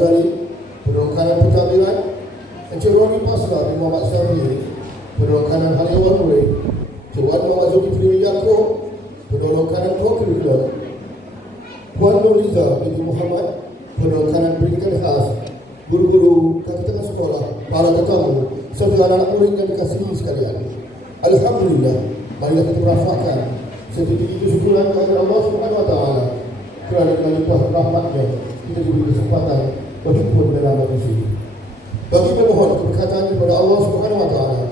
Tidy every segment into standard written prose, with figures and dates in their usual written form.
Azali, penolong kanan pentadbiran, Encik Roni Pasra bin Muhammad Syafri, penolong kanan Haliawan Murid, Encik Wan Muhammad Zulkifli Yaakob, penolong kanan Curriculum, Puan Nuriza binti Muhammad, penolong kanan pendidikan khas, guru-guru kaki tengah sekolah, para tetamu, serta anak-anak murid yang dikasihi sekalian. Alhamdulillah, marilah kita merafakkan setinggi syukuran kepada Allah Subhanahu Wa Taala kerana dengan limpah rahmatnya kita diberi kesempatan berhimpun dalam majlis ini. Bagi memohon keberkatan kepada Allah Subhanahu Wa Taala,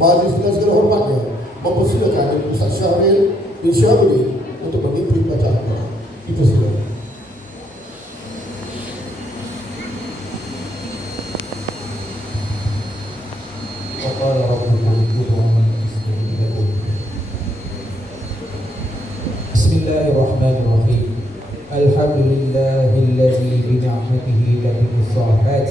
majlis dengan segala hormatnya mempersilakan Ustaz Syahril bin Syabri untuk memimpin bacaan. Itu saja. Bismillahirrahmanirrahim. Alhamdulillahilladzi bi ni'matihi tatimmu shalihat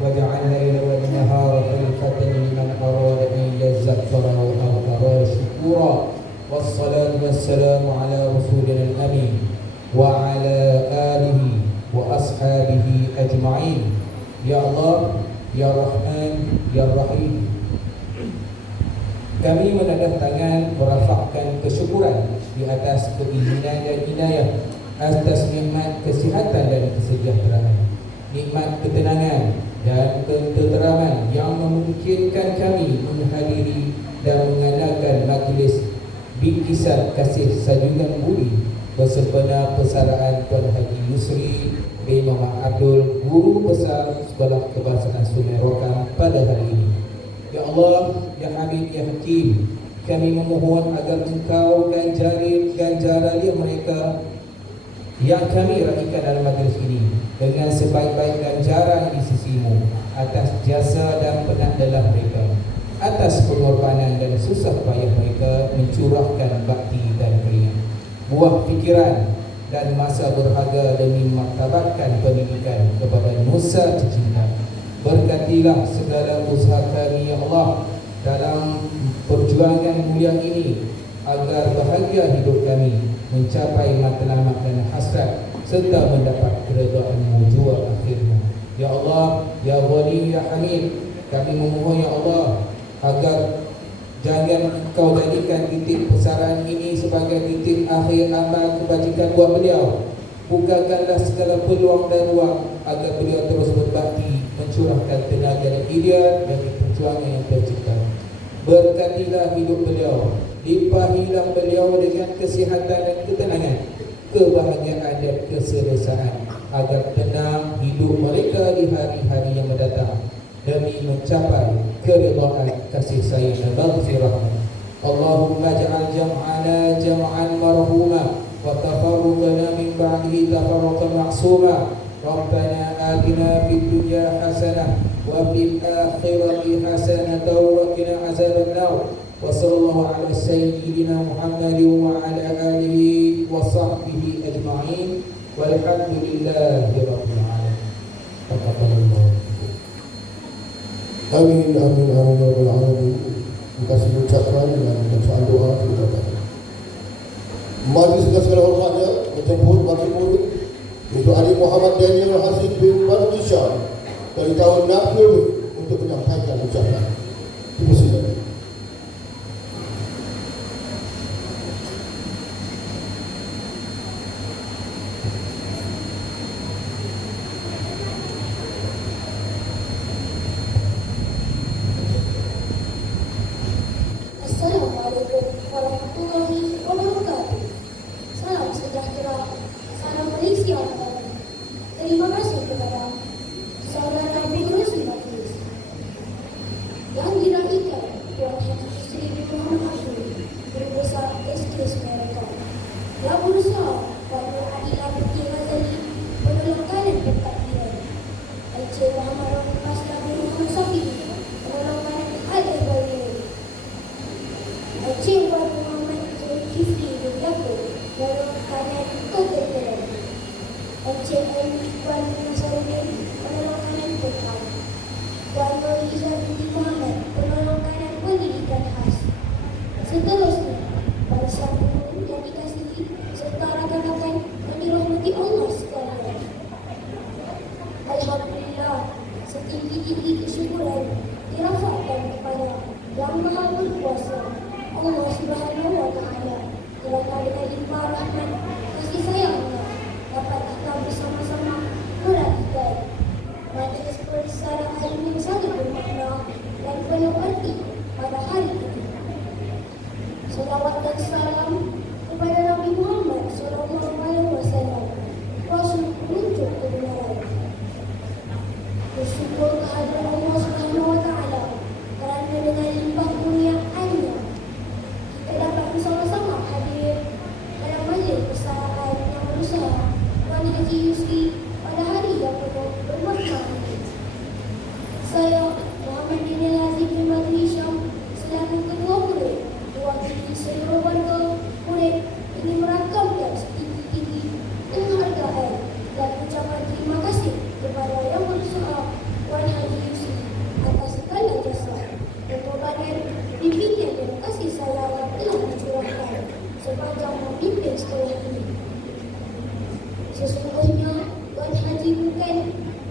wa ja'ala al-laila wan nahara khilfatan liman arada an yazakkara aw arada shukura. Wassalatu wassalamu ala rasulina al-amin wa ala alihi wa ashabihi ajma'in. Ya Allah, Ya Rahman, Ya Rahim, kami menadah tangan merafakkan kesyukuran di atas keizinan dan inayah, atas nikmat kesihatan dan kesejahteraan, nikmat ketenangan dan ketenteraman yang memungkinkan kami menghadiri dan mengadakan majlis bingkisan kasih sanjungan budi bersempena persaraan Tuan Haji Yusri bin Muhammad Abdul, Guru Besar Sekolah Kebangsaan Sungai Rokan pada hari ini. Ya Allah, Ya Hamid, Ya Hakim, kami memohon agar Engkau ganjari mereka yang kami raikan dalam majlis ini dengan sebaik-baik ganjaran di sisimu atas jasa dan penat lelah mereka, atas pengorbanan dan susah payah mereka mencurahkan bakti dan keringat, buah fikiran dan masa berharga demi martabatkan pendidikan kepada nusa tercinta. Berkatilah segala usaha kami, Ya Allah, dalam perjuangan mulia ini, agar bahagia hidup kami, mencapai matlamat dan hasrat, serta mendapat keredaan-Mu jua akhirnya. Ya Allah, Ya Wali, Ya Hamid, kami memohon, Ya Allah, agar jangan Engkau jadikan titik persaraan ini sebagai titik akhir amal kebajikan buat beliau. Bukakanlah segala peluang dan ruang agar beliau terus berbakti, mencurahkan tenaga dan idea dari perjuangan yang tercipta. Berkatilah hidup beliau, limpahilah beliau dengan kesihatan dan ketenangan, kebahagiaan dan keselesaan, agar tenang hidup mereka di hari-hari yang mendatang demi mencapai keridhaan kasih sayang dan maghfirah. Allahumma ja'al jam'ana jam'an marhuma wa tafarruqana min ba'dihi tafarruqan ma'suma. Rabbana atina fid dunya hasanah wa fil akhirati hasanah wa qina azabannar. Wa sallallahu ala sayyidina Muhammadin wa ala alihi wa sahbihi ajma'in. Walhamdulillahi rabbil alamin. Taqabbalallahu. Amin, amin, amin, ya rabbal alamin. Terima kasih diucapkan dengan bacaan doa kita. Majlis dengan segala hormatnya menjemput Wakil Murid iaitu Ali Muhammad Daniel Haziq bin Barnisha dari tahun Nafil untuk menyampaikan ucapan. Terima kasih. Assalamualaikum warahmatullahi wabarakatuh. Salam sejahtera, salam Malaysia. Terima kasih kepada saudara pengurusi majlis yang diraikan Tuan Haji Yusri bin Muhammad Abdul, Guru Besar SK Sungai Rokan, yang berusaha Pada Adilah Binti Ghazali, penolong kanan pentadbiran, Encik Muhammad Roni Pasra bin Muhammad Safi, penolong kanan Al-Ibrahim, Encik Wan Muhammad Zulkifli bin Yaakob, penolong kanan Curriculum, Encik Wan Nasaruddin, penolong kanan Pekal, Puan Nuriza binti Muhammad, penolong kanan pendidikan khas. Seterusnya, para sahabat yang dikasihi serta rakan-rakan yang dirahmati Allah sekalian. Alhamdulillah. Taala, setinggi-tinggi kesyukuran dirafakkan kepada Yang Maha Berkuasa, Allah Subhanahu wa Taala, kerana dengan limpah rahmat kasih sayangnya dapat kita bersama-sama meraihkan majlis persaraan yang sangat bermakna dan penuh arti pada hari ini. Salawat dan salam kepada Nabi Muhammad SAW, Rasul penunjuk kebenaran. Bersyukur kehadiran Allah Subhanahu wa Taala kerana dengan limpah kurniaannya kita dapat bersama-sama hadir dalam majlis persaraan yang berusaha Tuan Haji Yusri pada hari yang penuh bermakna ini. Saya Muhammad Daniel Azim bin Badri Syam selaku Ketua Murid mewakili seluruh warga murid ingin merakamkan setinggi-tinggi penghargaan dan ucapan terima kasih kepada Yang Berusaha Tuan Haji Yusri atas segala jasa, pengorbanan, bimbingan dan kasih sayang yang telah dicurahkan sepanjang memimpin sekolah ini. Sesungguhnya Tuan Haji bukan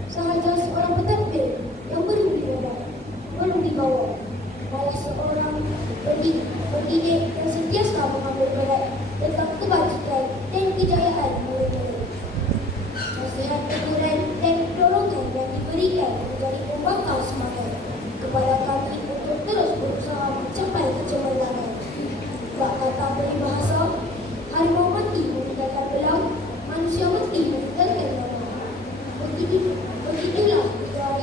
sahaja seorang pentadbir yang berwibawa, malah seorang pendidik yang sentiasa mengambil berat tentang kebajikan dan kejayaan murid-murid. Nasihat, teguran dan dorongan yang diberikan menjadi pembakar semangat kepada kami untuk terus berusaha mencapai kecemerlangan. Tak kata peribahasa, harimau mati meninggalkan belang, manusia mati meninggalkan nama. Begitulah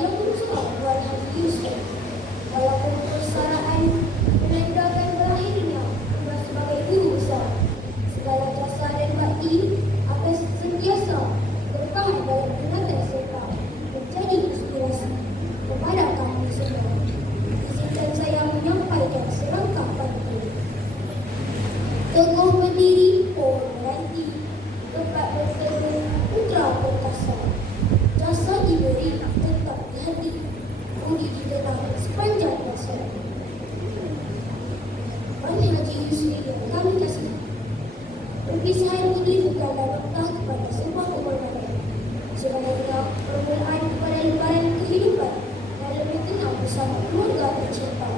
Yang Berusaha Tuan Haji Yusri. Walaupun persaraan menandakan berakhirnya tugas sebagai guru besar, segala jasa dan bakti akan sentiasa bertahan dalam ingatan serta menjadi inspirasi kepada kami semua. Izinkan saya menyampaikan serangkap pantun. Teguh berdiri, pohon meranti, tempat berteduh, putra perkasa. Jasa diberi, tetap di hati, budi ditenang sepanjang masa. Tuan Haji Yusri yang kami kasih, perpisahan ini bukanlah noktah kepada sebuah pengorbanan. Sebenarnya permulaan kepada lembaran kehidupan yang lebih tenang bersama keluarga tercinta.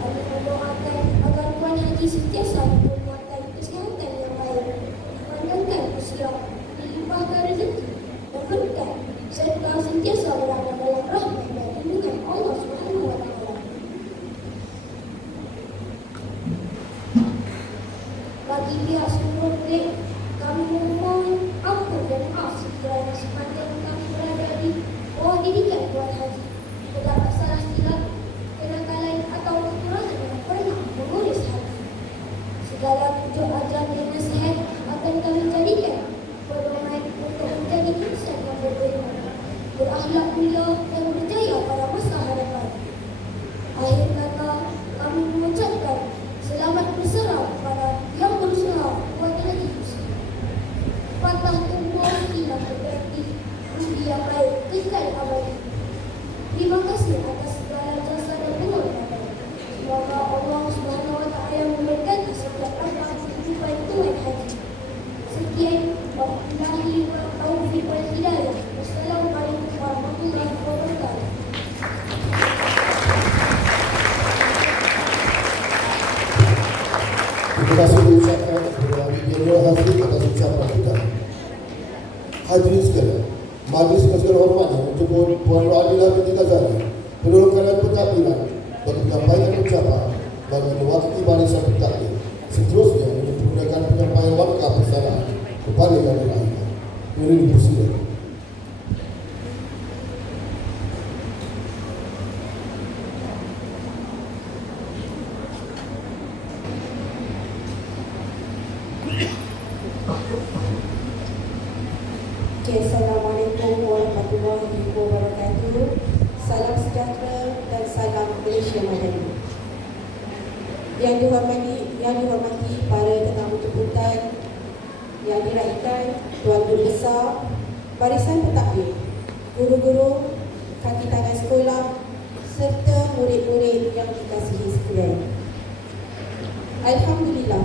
Kami mendoakan agar Tuan Haji sentiasa dikurniakan kesihatan yang baik, dipandangkan usia, dilimpahkan rezeki dan berkat, serta sentiasa berada dalam rahmat dan lindungan Allah Subhanahu wa Taala. Bagi pihak seluruh murid, kami memohon ampun dan maaf sekiranya sepanjang kami berada di bawah didikan Tuan Haji terdapat salah silap, kenakalan atau kekurangan yang pernah menguris hati. Segala pujuk ajar dan nasihat akan kami jadikan pedoman untuk menjadi insan yang beriman, berakhlak mulia dan berjaya pada masa hadapan. Akhir kata, kami mengucapkan selamat bersara kepada Yang Berusaha Tuan Haji Yusri. Patah tumbuh hilang berganti, budi yang baik kekal abadi. Terima kasih atas segala jasa dan pengorbanan. Semoga Allah Subhanahu wa Taala memberkati setiap langkah kehidupan Tuan Haji. Sekian, wabillahi taufiq wal hidayah. Wassalamualaikum warahmatullahi wabarakatuh. Terima kasih diucapkan kepada Habib Daniel Azim atas ucapan kita. Hadirin sekalian, majlis dengan segala hormatnya menjemput Puan Adilah binti Ghazali, penurunkan dan pentadbiran bagi menyampaikan ucapan bagi mewakili barisan pentadbir. Seterusnya menggunakan penyampaian langkah persaraan kepada yang dilahirkan. Ini dipersilakan. Okay, Assalamualaikum warahmatullahi wabarakatuh. Salam sejahtera dan salam Malaysia Madani. Yang dihormati para tetamu jemputan yang diraihkan, Tuan Guru Besar, barisan pentadbir, guru-guru, kaki tangan sekolah serta murid-murid yang dikasihi sekalian. Alhamdulillah,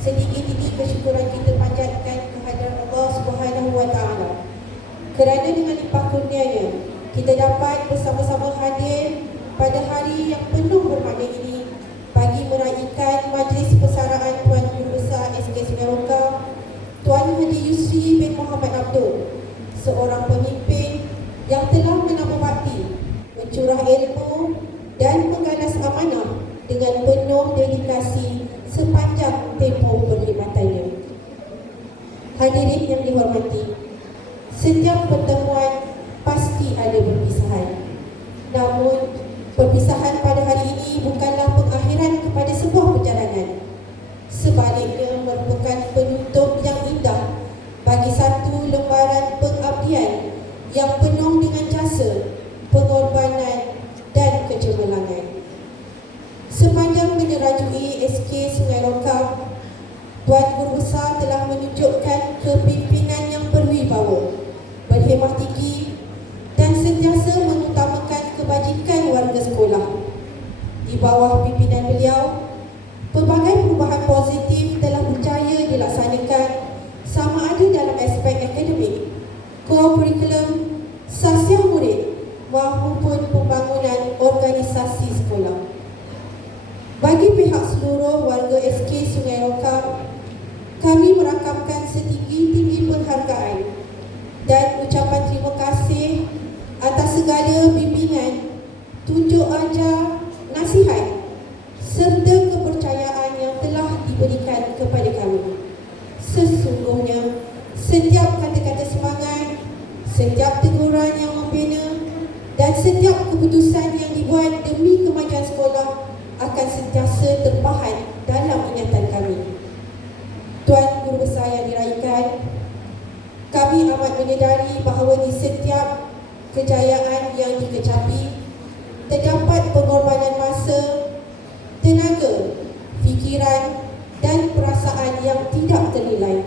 setinggi-tinggi kesyukuran kita panjatkan kehadiran Allah Subhanahu wa Taala kerana dengan limpah kurnianya kita dapat bersama-sama hadir pada hari yang penuh bermakna ini bagi meraihkan Majlis Persaraan Tuan Guru Besar SK Sungai Rokam, Tuan Haji Yusri bin Muhammad Abdul, seorang pemimpin yang telah menambah bakti, mencurah ilmu dan mengganas amanah dengan penuh dedikasi sepanjang tempoh perkhidmatannya. Hadirin yang dihormati, setiap pertemuan pasti ada perpisahan. Namun, perpisahan pada hari ini bukanlah pengakhiran kepada sebuah perjalanan. Sebaliknya merupakan penutup yang indah bagi satu lembaran pengabdian yang penuh dengan jasa, pengorbanan dan kecemerlangan. Sepanjang menyerajui SK Sungai Rokam, Tuan Guru Besar telah menunjukkan kepimpinan yang berwibawa, berhemah tinggi dan sentiasa mengutamakan kebajikan warga sekolah. Di bawah pimpinan beliau, pelbagai perubahan positif telah berjaya dilaksanakan sama ada dalam aspek akademik, co-curriculum, sasiah murid maupun pembangunan organisasi sekolah. Bagi pihak seluruh warga SK Sungai Rokam, kami merakamkan setinggi-tinggi penghargaan dan ucapan terima kasih atas segala bimbingan, tunjuk ajar, nasihat serta kepercayaan yang telah diberikan kepada kami. Sesungguhnya, setiap kata-kata semangat, setiap teguran yang membina dan setiap keputusan yang dibuat demi kemajuan sekolah akan sentiasa terpahat dalam ingatan kami. Tuan Guru Besar yang diraikan, kami amat menyedari bahawa di setiap kejayaan yang dikecapi terdapat pengorbanan masa, tenaga, fikiran dan perasaan yang tidak ternilai.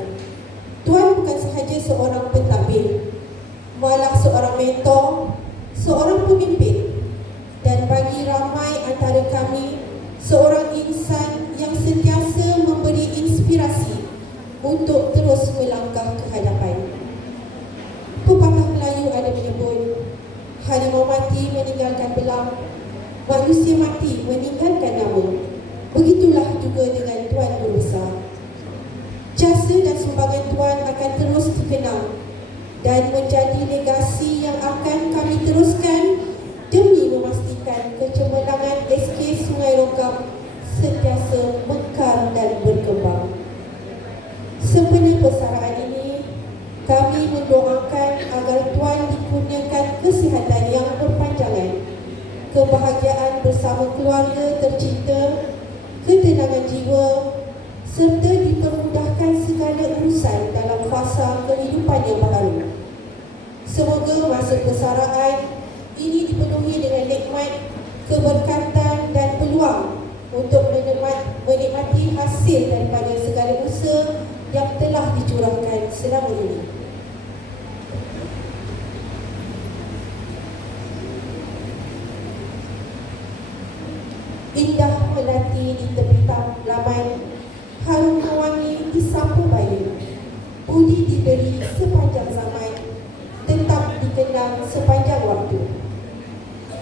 Tuan bukan sahaja seorang pentadbir, malah seorang mentor, seorang pemimpin, dan bagi ramai antara kami, seorang insan yang sentiasa memberi inspirasi untuk terus melangkah ke hadapan. Pepatah Melayu ada menyebut, harimau mati meninggalkan belang, manusia mati meninggalkan nama. Begitulah juga dengan Tuan Guru Besar. Jasa dan sumbangan Tuan akan terus dikenang dan menjadi legasi yang akan kami teruskan demi memastikan kecemerlangan SK Sungai Rokam sentiasa mekar dan berkembang. Sempena persaraan ini, kami mendoakan agar Tuan dikurniakan kesihatan yang berpanjangan, kebahagiaan bersama keluarga tercinta, ketenangan jiwa, serta dipermudahkan segala urusan dalam fasa kehidupan yang baru. Semoga masa persaraan ini dipenuhi dengan nikmat, keberkatan dan peluang untuk menikmati hasil daripada segala usaha yang telah dicurahkan selama ini. Indah melati di tepi laman, harum mewangi di sapu bayu, budi diberi sepanjang zaman, tetap dikenang sepanjang waktu.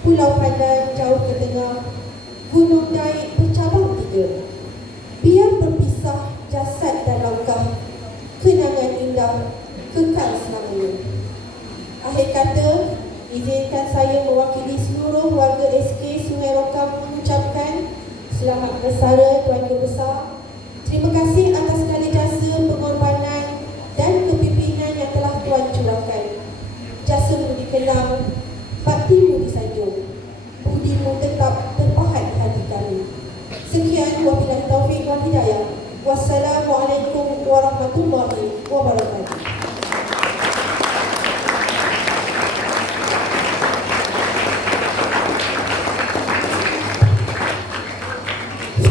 Pulau Pandan jauh ke tengah, gunung naik bercabang tiga. Biar berpisah jasad dan langkah, kenangan indah kekal selamanya. Akhir kata, izinkan saya mewakili seluruh warga SK Sungai Rokam mengucapkan selamat bersara Tuan Guru Besar. Terima kasih atas segala jasa, pengorbanan dan kepimpinan yang telah Tuan curahkan. Jasamu dikenang, baktimu disanjung, budimu tetap terpahat di hati kami. Sekian, wabillahi taufiq wal hidayah. Wassalamualaikum warahmatullahi wabarakatuh.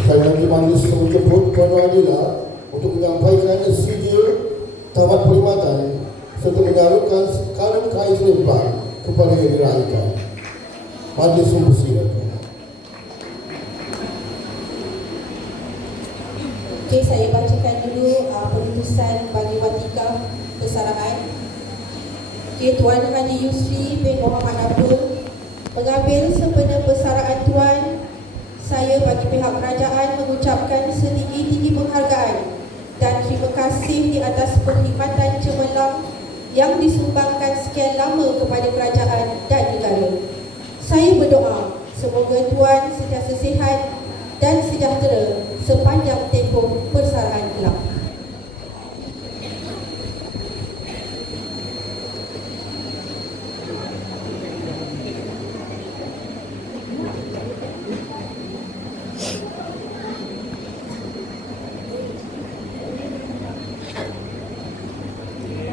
Sekali lagi majlis menjemput Tuan Adila untuk menyampaikan sijil tamat perkhidmatan serta menyalurkan kalung kais lembar kepada yang diraikan. Majlis mempersilakan. Okey, saya bacakan dulu penutusan bagi watikah persaraan. Tuan Haji Yusri bin Muhammad Abdul, mengambil sempena persaraan Tuan, saya bagi pihak kerajaan mengucapkan setinggi-tinggi penghargaan dan terima kasih di atas perkhidmatan cemerlang yang disumbangkan sekian lama kepada kerajaan dan negara. Saya berdoa semoga Tuan sentiasa sihat dan sejahtera sepanjang tempoh persaraan kelak.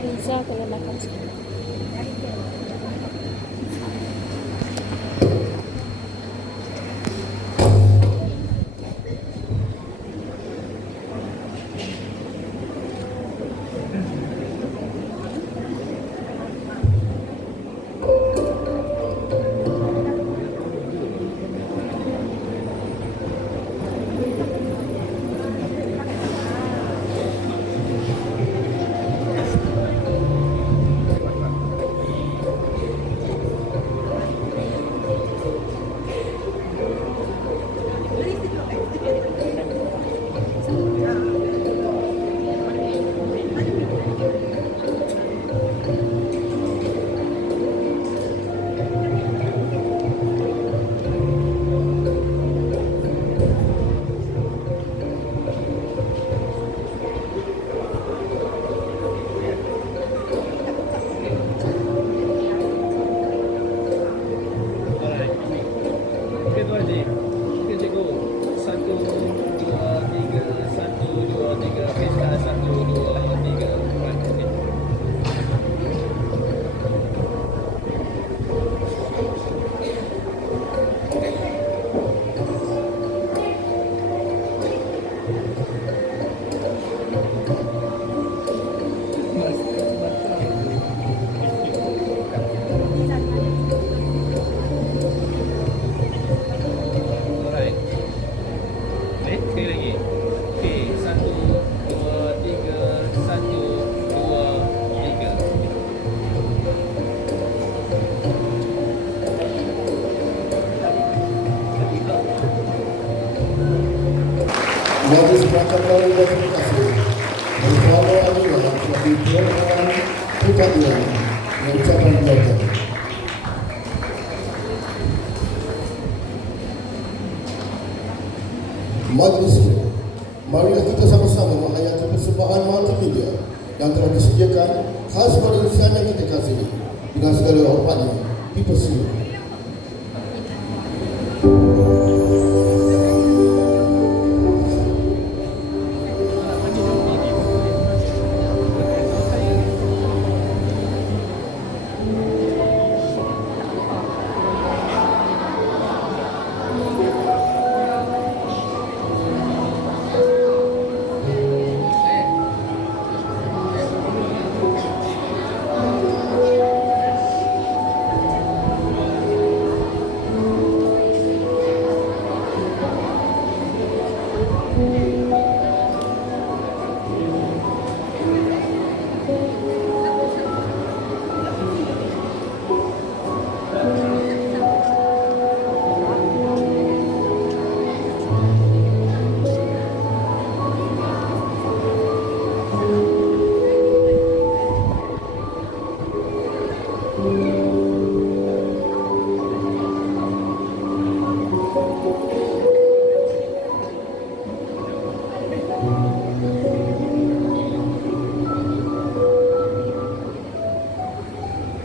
Riza kalau makan sekali. Majlis Perangkat dan terima kasih bersama Amira sebagai Tuan Putadian dengan ucapan beliau. Majlis ini, marilah kita sama-sama menghayati persembahan multimedia yang telah disediakan khas pada insan yang kita kasihi dengan segala hormatnya dipersilakan.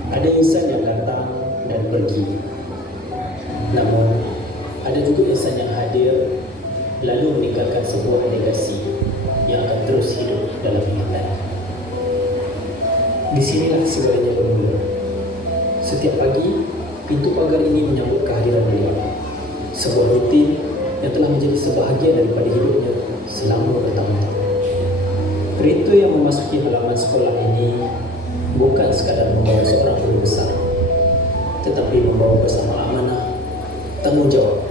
Ada insan yang datang dan pergi, namun ada juga insan yang hadir lalu meninggalkan sebuah legasi yang akan terus hidup dalam ingatan. Di sinilah segalanya bermula. Setiap pagi, pintu pagar ini menyambut kehadiran beliau. Sebuah rutin yang telah menjadi sebahagian daripada hidupnya selama bertahun-tahun. Kereta yang memasuki halaman sekolah ini bukan sekadar membawa seorang guru besar, tetapi membawa bersama amanah, tanggungjawab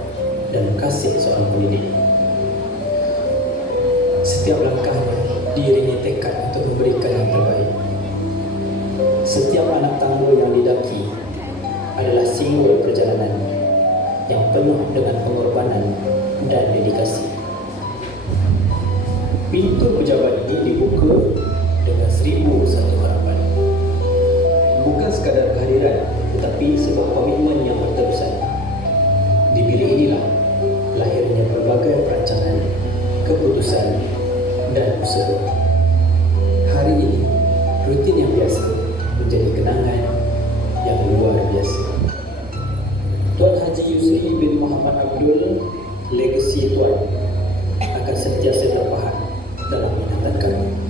dan kasih seorang pendidik. Setiap langkahnya diiringi tekad untuk memberikan yang terbaik. Setiap anak tangga yang didaki adalah simbol perjalanan yang penuh dengan pengorbanan dan dedikasi. Pintu pejabat ini dibuka dengan 1001 harapan. Bukan sekadar kehadiran, tetapi sebuah komitmen yang berterusan. Di bilik inilah lahirnya berbagai perancangan, keputusan dan usaha. Hari ini, rutin yang biasa menjadi kenangan yang luar biasa. Tuan Haji Yusri bin Muhammad Abdul, legasi Tuan akan sentiasa terpahat dalam ingatan kami.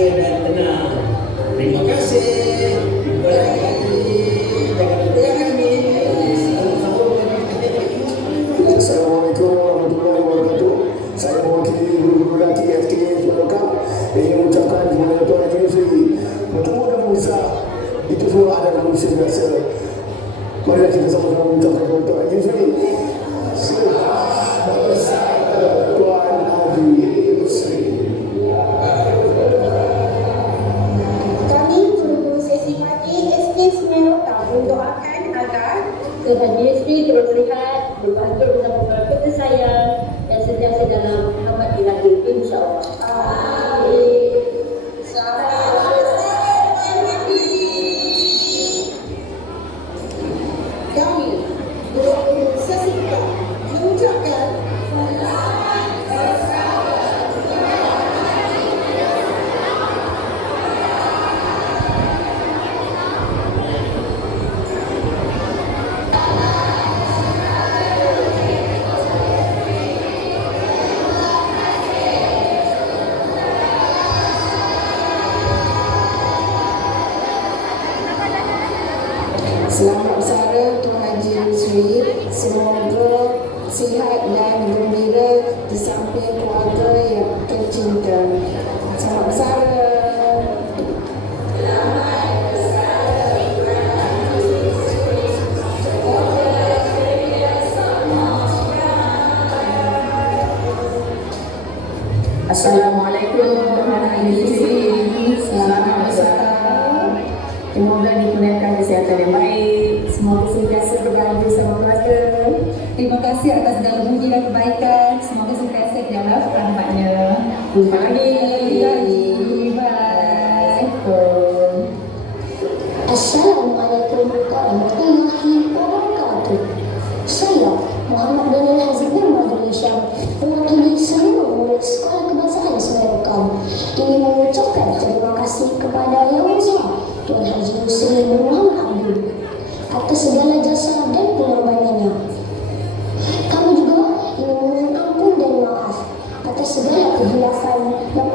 bahagia dan tenang. Terima kasih. Jumpa lagi. Jangan lupa ini. Assalamualaikum warahmatullahi wabarakatuh. Saya mewakili guru-guru lelaki FKA Semarang ingin mengucapkan kepada Tuan Haji Yusri bertemu dan berusaha itu semua ada dalam usia biasa. Marilah kita sama-sama mengucapkan kepada Tuan Haji Yusri selamat bersama Tuan Haji Yusri. Kami guru-guru sesi pagi SK Semeru mendoakan agar Tuan Haji Yusri terus sihat, berbahagia bersama keluarga tersayang dan sentiasa dalam rahmat ilahi, insya-Allah. Amin. Selamat kami guru-guru sesi pagi mengucapkan selamat bersara Tuan Haji Yusri. Semoga sihat dan gembira di samping keluarga yang tercinta. Selamat bersara. Assalamualaikum Tuan Haji Yusri. Selamat bersara. Semoga dikurniakan kesihatan yang baik. Semoga sentiasa berbahagia bersama keluarga. Terima kasih atas segala puji dan kebaikan. Semoga sentiasa di dalam rahmatnya. Jumpa lagi. Bye. Assalamualaikum warahmatullahi wabarakatuh. Saya Muhammad Daniel Hazibur Madri Syam, mewakili seluruh murid Sekolah Kebangsaan Semeru ingin mengucapkan terima kasih kepada Yang Mulia Tuan Haji Yusri Muhammad Abdul atas segala jasa dan pengorbanannya. Kami juga ingin memohon ampun dan maaf atas segala kehilafan yang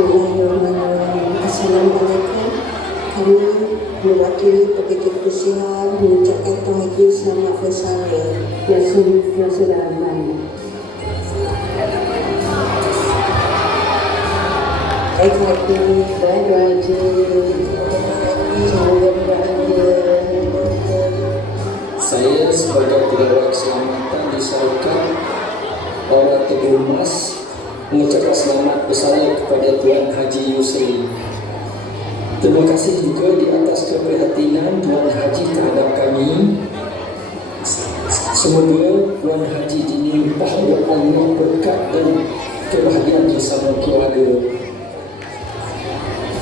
Bismillahirrahmanirrahim. Assalamualaikum. Kami mewakili Paketu Kesian mengucapkan Tuhaji selamat bersara. Ya sudah aman. Baik hati, baik wajib. Semoga berbahagia. Saya sebagai pegawai keselamatan disalurkan para Teguh Mas mengucapkan selamat bersara kepada Tuan Haji Yusri. Terima kasih juga di atas keprihatinan Tuan Haji terhadap kami. Semoga Tuan Haji dilimpah oleh Allah berkat dan kebahagiaan bersama keluarga.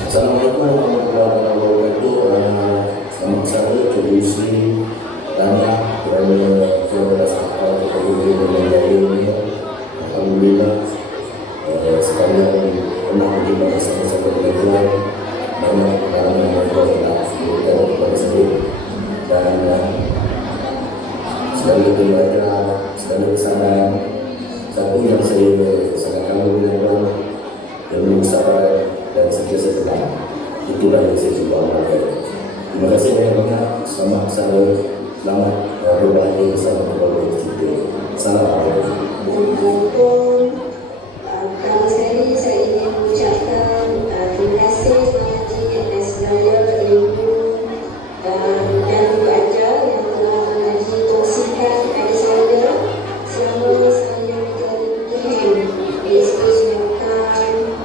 Assalamualaikum warahmatullahi wabarakatuh. Selamat sore Tuan Yusri, Tanya kerana kerana sampai ke Guru yang lain. Alhamdulillah sekalian pernah pergi bersama-sama belajar banyak perkara yang mereka telah berikan kepada saya dan segala belajar, segala kesalahan satu yang saya sangat kagum dengan yang bersabar dan sentiasa tenang. Itulah yang saya cuba amalkan. Terima kasih banyak-banyak. Selamat bersara, selamat berbahagia bersama keluarga kita. Assalamualaikum. Pertama sekali saya ingin mengucapkan terima kasih Haji atas segala ilmu dan juga ajar yang telah Haji kongsikan kepada saya selama saya menjadi di SK Sungai.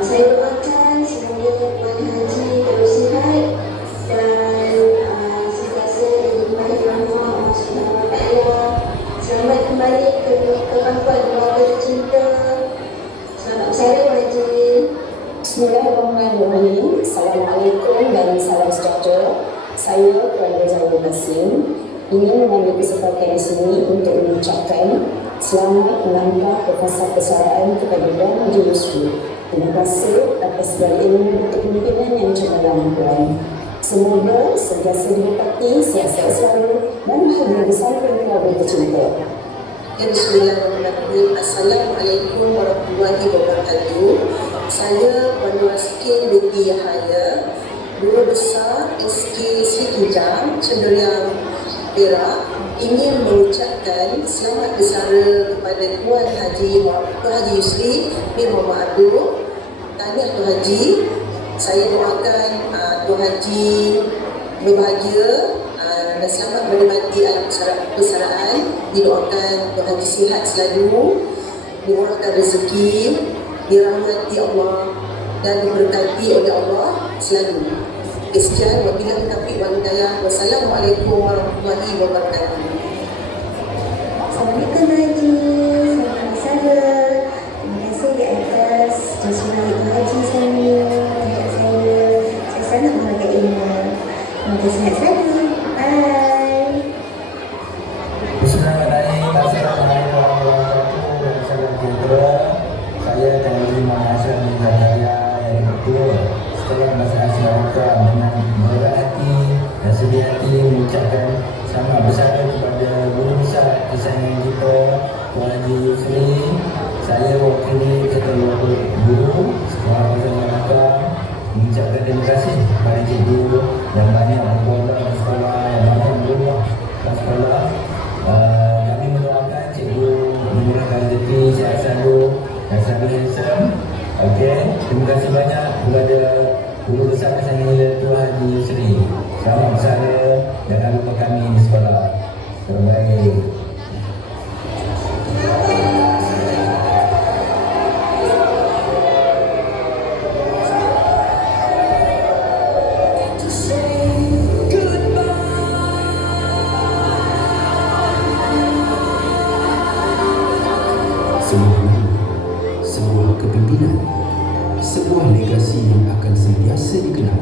Saya doakan semoga Tuan Haji terus sihat dan sentiasa dilimpahi rahmat Allah Subhanahu Wa Taala. Selamat kembali ke kampung keluarga tercinta. Selamat bersara Haji. Bismillahirrahmanirrahim. Assalamualaikum dan salam sejahtera. Saya Keluarga Zainul Kasim ingin mengambil kesempatan di sini untuk mengucapkan selamat menambah kefasah persaraan kepada Tuan Haji Yusri. Terima kasih atas segala ilmu kepimpinan yang cemerlang Tuan. Semoga sentiasa diberkati, sihat-sihat selalu dan bahagia bersama keluarga tercinta. Bismillahirrahmanirrahim. Assalamualaikum warahmatullahi wabarakatuh. Saya Puan Raskin binti Yahaya, Guru Besar SK Sri Kijang, Cenderiang Perak, ingin mengucapkan selamat bersara kepada Tuan Haji Yusri bin Muhammad Abdul. Tahniah Tuan Haji. Saya doakan Tuan Haji berbahagia dan selamat menikmati alam persaraan. Didoakan Tuan Haji sihat selalu, dimurahkan rezeki, dirahmati Allah dan diberkati oleh Allah selalu. Sekian, wabillahi taufiq wal hidayah. Wassalamualaikum warahmatullahi wabarakatuh. Assalamualaikum Haji. Selamat bersara. Terima kasih di atas jasmani Haji saya. Saya sangat menghargainya. Terima kasih selalu. Bye. Bismillahirrahmanirrahim. Assalamualaikum warahmatullahi wabarakatuh. Salam sejahtera. Saya Tuan Imam Hasan bin Zakaria yang betul. Setelah masa asyarakat dengan berat hati dan sedih hati mengucapkan selamat bersara kepada Guru Besar kesayangan kita Tuan Haji Yusri. Saya wakili ketua guru Sekolah Pasar Melaka mengucapkan terima kasih kepada cikgu yang banyak berkorban di sekolah, yang banyak berubah di sekolah. Kami mendoakan cikgu memurahkan rezeki, sihat selalu dan selalu handsome. Okey, terima kasih banyak kepada Guru Besar kesayangan kita Tuan Haji Yusri. Selamat bersara, jangan lupa kami di sekolah. Terbaik. Sebuah kepimpinan, sebuah legasi yang akan sentiasa dikenal.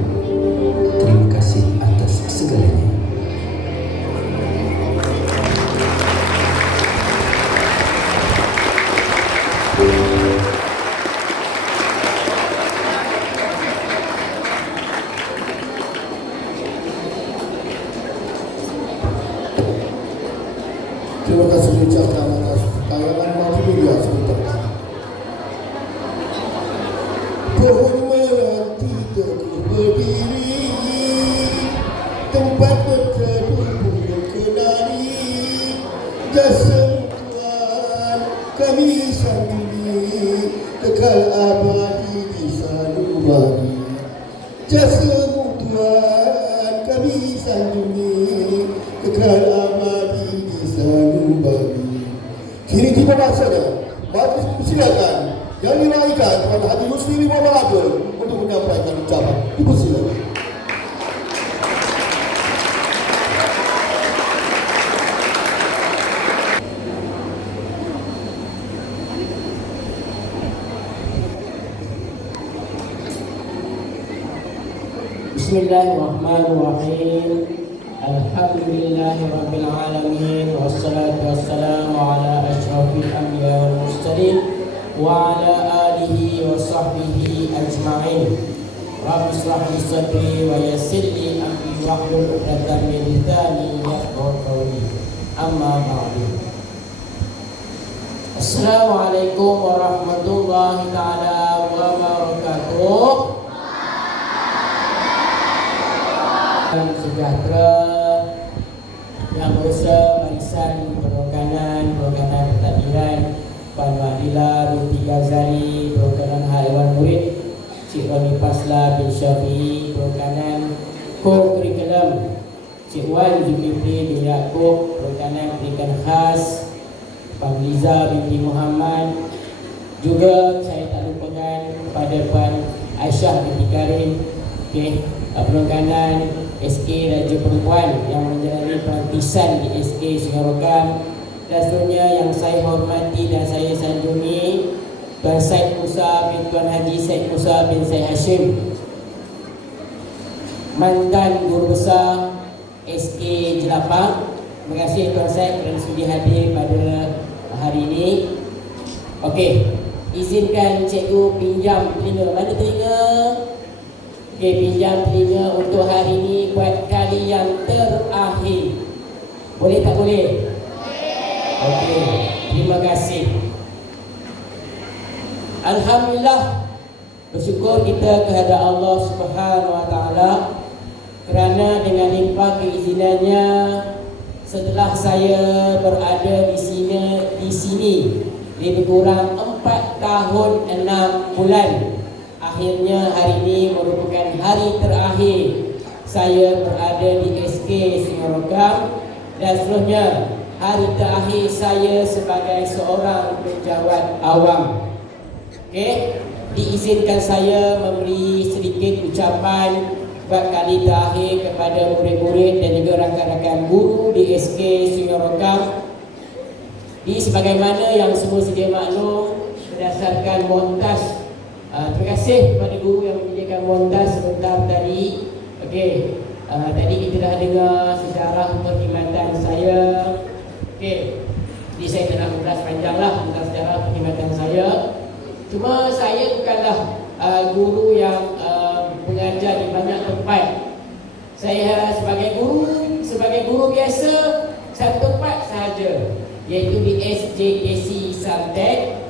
Terima kasih atas segalanya. Terima kasih diucapkan atas tayangan multimedia sebentar. kekal abadi di sanubari. Jasa-Mu Tuhan kami sanjungi, kekal abadi di sanubari. Kini tiba masanya majlis persilakan yang dinaikkan kepada Haji Yusri Muhammad Abdul untuk menyampaikan ucapan. Dipersilakan. Bismillahirrahmanirrahim. Alhamdulillahirabbil alamin wassalatu wassalamu ala asyrafil anbiya wal mursalin wa ala alihi wa sahbihi ajma'in. Rabbi shrah li sadri wa yassir li amri wahlul 'uqdatam min lisani yafqahu qawli. Amma ba'du. Assalamualaikum warahmatullahi taala wabarakatuh. Sejahtera yang berusaha barisan perhokanan pentadbiran Puan Mahdila Ruti Ghazali, perhokanan Haiwan Murid Cik Roni Pasla bin Syafi'i, perhokanan Co-Curriculum Cik Wan Zulkifli bin Yaakob, perhokanan pendidikan khas Puan Liza binti Muhammad. Juga saya tak lupakan kepada Puan Aisyah binti Karim, perhokanan SK Raja Perempuan yang menjalani perantisan di SK Sungai Rogam, dan seterusnya yang saya hormati dan saya sanjungi Tuan Syed Musa bin Tuan Haji Syed Musa bin Syed Hashim, mantan Guru Besar SK Jelapang. Terima kasih Tuan Syed kerana sudi hadir pada hari ini. Okey, izinkan cikgu pinjam telinga. Mana telinga? Okey, pinjam telinga untuk hari ini buat kali yang terakhir. Boleh tak boleh? Okey, terima kasih. Alhamdulillah, bersyukur kita kepada Allah Subhanahu Wa Taala kerana dengan limpah keizinannya setelah saya berada di sini lebih kurang 4 tahun 6 bulan. Akhirnya hari ini merupakan hari terakhir saya berada di SK Sungai Rogam, dan seterusnya hari terakhir saya sebagai seorang pejabat awam. Okey, diizinkan saya memberi sedikit ucapan buat kali terakhir kepada murid-murid dan juga rakan-rakan guru di SK Sungai Rogam. Sebagaimana yang semua sedia maklum, berdasarkan montas. Terima kasih kepada guru yang menyediakan montas sebentar tadi. Okey, tadi kita dah dengar sejarah perkhidmatan saya. Okey, jadi saya tak nak mengulas panjanglah tentang sejarah perkhidmatan saya. Cuma saya bukanlah guru yang mengajar di banyak tempat. Saya sebagai guru biasa satu tempat sahaja, iaitu di SJKC Samtek.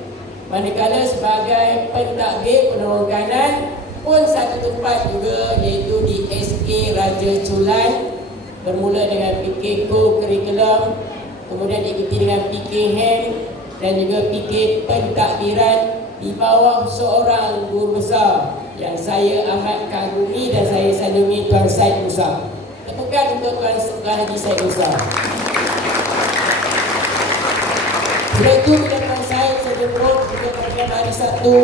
Manakala sebagai pentadbir penerokanan pun satu tempat juga, iaitu di SK Raja Chulan. Bermula dengan PK Co-Curriculum, kemudian diikuti dengan PK Hem dan juga PK Pentadbiran di bawah seorang guru besar yang saya amat kagumi dan saya sanjungi, Tuan Syed Musa. Tepukan untuk Tuan Haji Syed Musa. Bila itu kita Tuan Syed sejumlah juga pada hari Sabtu,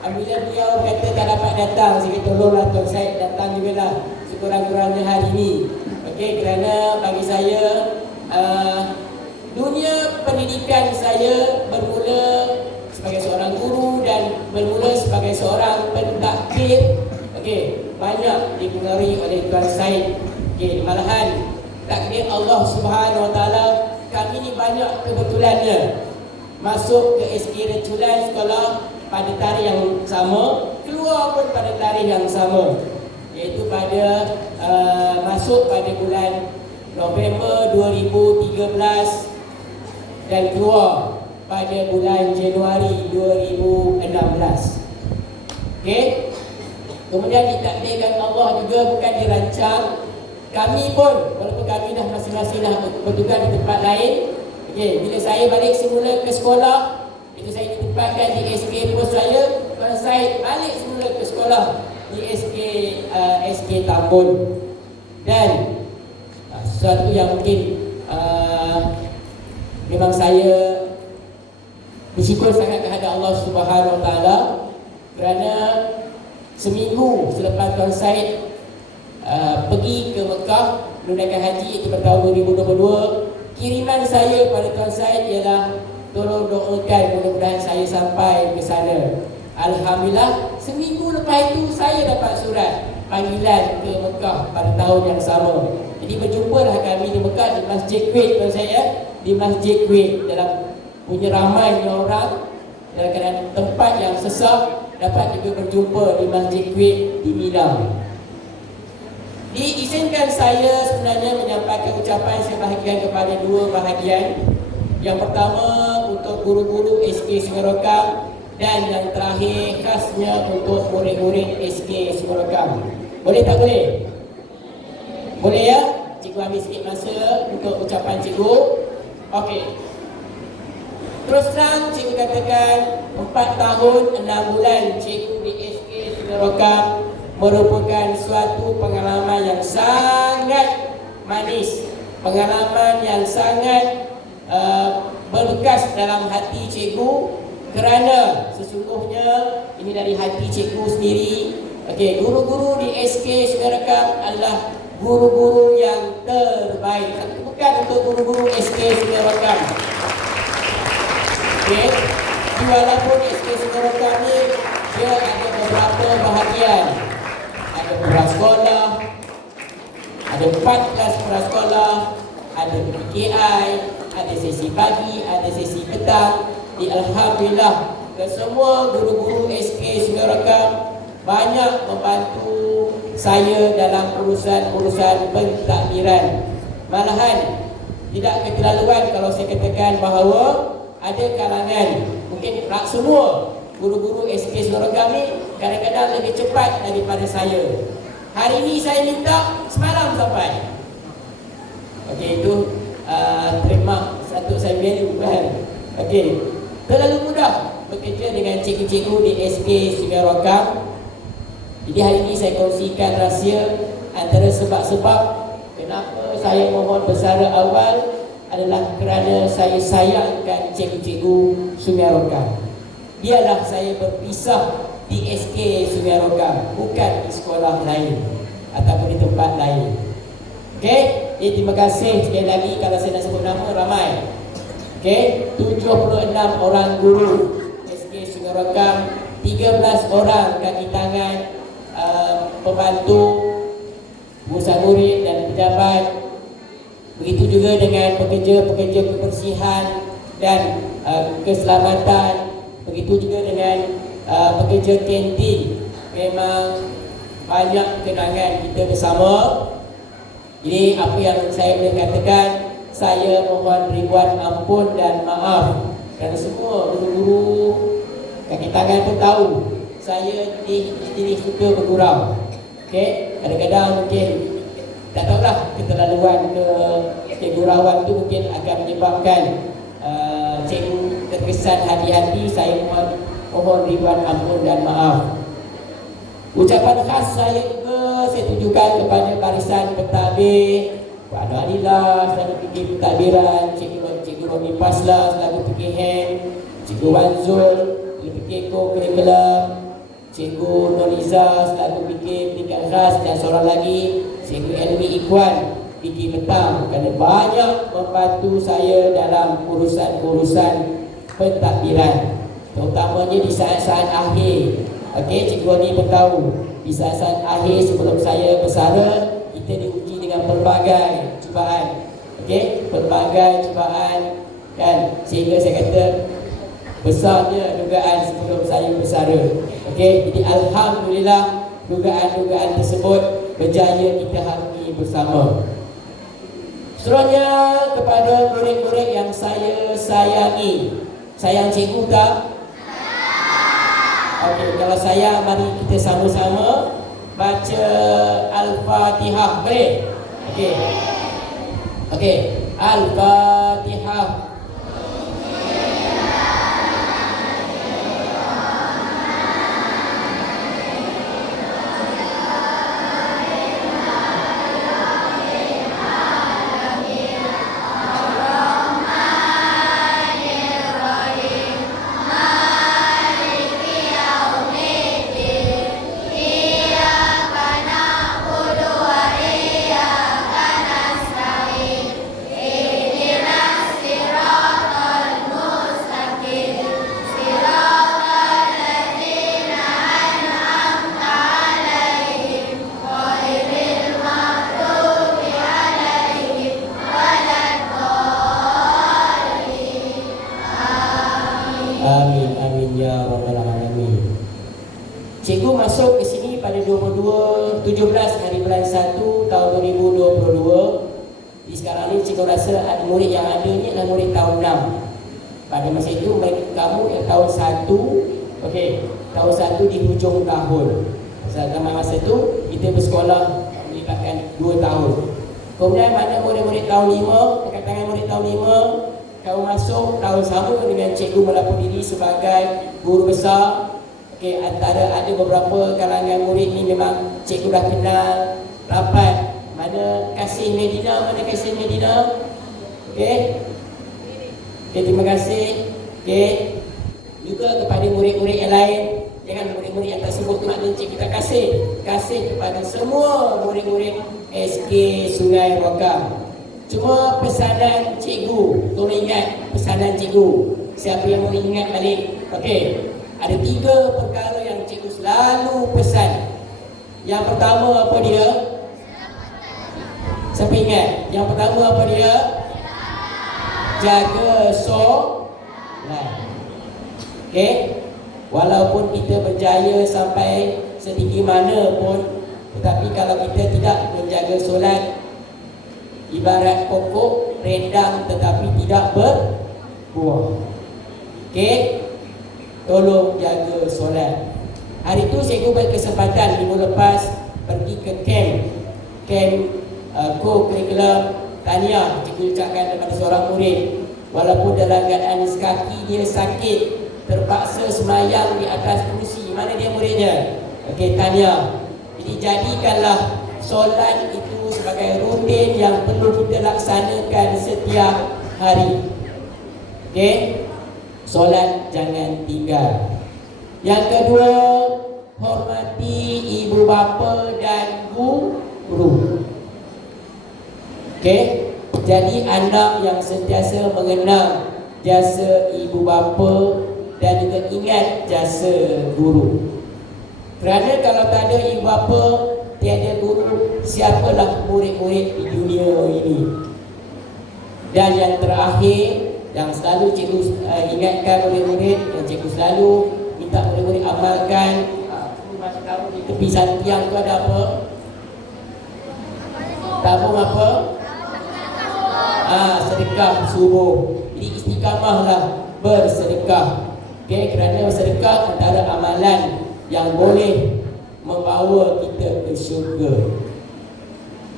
apabila beliau kata tak dapat datang, saya kata tolonglah Tuan Syed datang jugalah sekurang-kurangnya hari ini. Okey, kerana bagi saya dunia pendidikan saya bermula sebagai seorang guru dan bermula sebagai seorang pentadbir. Okey, banyak dipengaruhi oleh Tuan Syed. Okey, malahan takdir Allah Subhanahu Wa Taala, kami ni banyak kebetulannya masuk ke SK Reculan sekolah pada tarikh yang sama, keluar pun pada tarikh yang sama, iaitu pada masuk pada bulan November 2013 dan keluar pada bulan Januari 2016. Okey. Kemudian ditakdirkan Allah juga bukan dirancang. Kami pun, walaupun kami dah masing-masing dah bertugas di tempat lain. Okey, bila saya balik semula ke sekolah, itu saya ditempatkan di SK pos saya. sekolah di SK Tambun. Dan sesuatu yang mungkin memang saya bersyukur sangat kepada Allah Subhanahu Wa Taala kerana seminggu selepas Tuan Syed pergi ke Mekah menunaikan haji itu pada tahun 2022, kiriman saya pada Tuan Syed ialah tolong doakan mudah-mudahan saya sampai ke sana. Alhamdulillah, seminggu lepas itu saya dapat surat panggilan ke Mekah pada tahun yang sama. Jadi berjumpalah kami di Mekah di Masjid Kuwait, Tuan saya, di Masjid Kuwait dalam punya ramainya orang dalam keadaan tempat yang sesak, dapat juga berjumpa di Masjid Kuwait di Mina. Diizinkan saya sebenarnya menyampaikan ucapan sebahagian kepada dua bahagian. Yang pertama untuk guru-guru SK Sungai Rokam dan yang terakhir khasnya untuk murid-murid SK Sungai Rokam. Boleh tak boleh? Boleh ya? Cikgu ambil sikit masa untuk ucapan cikgu. Okey. Terus terang cikgu katakan 4 tahun 6 bulan cikgu di SK Sungai Rokam merupakan suatu pengalaman yang sangat manis, pengalaman yang sangat berbekas dalam hati cikgu kerana sesungguhnya ini dari hati cikgu sendiri. Okey, guru-guru di SK Sungai Rokam adalah guru-guru yang terbaik. Bukan untuk guru-guru SK Sungai Rokam. Okey, walaupun SK Sungai Rokam ni dia ada beberapa bahagian. Ada prasekolah, ada 14 prasekolah, ada PKI, ada sesi pagi, ada sesi petang. Alhamdulillah, semua guru-guru SK Sungai Rokam banyak membantu saya dalam urusan-urusan pentadbiran. Malahan tidak keterlaluan kalau saya katakan bahawa ada kalangan, mungkin tak semua guru-guru SK Sungai Rokam ni kadang-kadang lebih cepat daripada saya. Hari ini saya minta semalam sampai. Okey, itu terima satu saya value kan. Okey, terlalu mudah bekerja dengan cikgu-cikgu di SK Sungai Rokam. Jadi hari ini saya kongsikan rahsia antara sebab-sebab kenapa saya mohon bersara awal adalah kerana saya sayangkan cikgu-cikgu Sungai Rokam. Biarlah saya berpisah di SK Sungai Rokam, bukan di sekolah lain ataupun di tempat lain. Okey, jadi terima kasih sekali lagi. Kalau saya nak sebut nama ramai. Okey, 76 orang guru SK Sungai Rokam, 13 orang kaki tangan pembantu, urusan murid dan pejabat. Begitu juga dengan pekerja-pekerja kebersihan dan keselamatan. Begitu juga dengan pekerja kantin. Memang banyak kenangan kita bersama. Jadi apa yang saya boleh katakan, saya mohon ribuan ampun dan maaf kerana semua guru-guru kaki tangan pun tahu saya jenis suka bergurau. Okey, kadang-kadang mungkin tak tahulah keterlaluan kegurauan tu mungkin akan menyebabkan cikgu terkesan hati-hati. Saya mohon ribuan ampun dan maaf. Ucapan khas saya juga saya tujukan kepada barisan pentadbir, Pak Adillah selaku pergi pentadbiran, Cikgu Romi Pasla selaku pergi hand, Cikgu Wanzul pergi kurikulum, Cikgu Noriza selaku pergi pendidikan khas, dan seorang lagi Cikgu Elmi Ikhwan pergi petang kerana banyak membantu saya dalam urusan-urusan pentadbiran, terutamanya di saat-saat akhir. Okey, Cikgu ni pun tahu di saat-saat akhir sebelum saya bersara, kita diuji dengan pelbagai cubaan. Okey, pelbagai cubaan kan, sehingga saya kata besarnya dugaan sebelum saya bersara. Okey, jadi alhamdulillah dugaan-dugaan tersebut berjaya kita harungi bersama. Seterusnya kepada murid-murid yang saya sayangi. Sayang cikgu tak? Okey, kalau sayang, mari kita sama-sama baca Al-Fatihah. Boleh? Okey. Okey, Al-Fatihah. Cikgu masuk ke sini pada 17 hari bulan 1 tahun 2022. Di sekarang ni cikgu rasa ada murid yang ada ni adalah murid tahun 6. Pada masa itu kamu yang tahun 1, okey, tahun 1 di hujung tahun. Zaman masa itu kita bersekolah melibatkan 2 tahun. Kemudian mana murid-murid tahun 5, perkataan murid tahun 5, kamu masuk tahun sama dengan cikgu melapor diri sebagai guru besar. Okey, antara ada beberapa kalangan murid ni memang cikgu dah kenal rapat. Mana Kasih Medina, mana Kasih Medina? Okey. Okey, terima kasih. Okey. Juga kepada murid-murid yang lain, jangan murid-murid yang tak sebut tu maknanya cikgu kita kasih kepada semua murid-murid SK Sungai Rokam. Cuma pesanan cikgu, tolong ingat pesanan cikgu. Siapa yang boleh ingat balik? Okey. Ada 3 perkara yang cikgu selalu pesan. Yang pertama apa dia? Siapa ingat? Yang pertama apa dia? Jaga solat. Okey. Walaupun kita berjaya sampai setinggi mana pun, tetapi kalau kita tidak menjaga solat, ibarat pokok rendang tetapi tidak berbuah. Okey. Tolong jaga solat. Hari itu cikgu berkesempatan minggu lepas pergi ke camp co-curriculum Tahniah. Cikgu ucapkan kepada seorang murid, walaupun dalam keadaan kaki dia sakit, terpaksa semayang di atas kerusi. Mana dia muridnya? Okey, tahniah. Jadi jadikanlah solat itu sebagai rutin yang perlu kita laksanakan setiap hari. Okey, solat jangan tinggal. Yang kedua, hormati ibu bapa dan guru. Okey, jadi anak yang sentiasa mengenang jasa ibu bapa dan juga ingat jasa guru. Kerana kalau tak ada ibu bapa, tiada guru, siapalah murid-murid di dunia ini. Dan yang terakhir, yang selalu cikgu ingatkan murid-murid, yang cikgu selalu minta murid-murid amalkan, masa tahu di tepi tiang tu ada apa? Tabung apa? Sedekah subuh. Jadi istiqamahlah bersedekah. Okey, kerana bersedekah antara amalan yang boleh membawa kita ke syurga.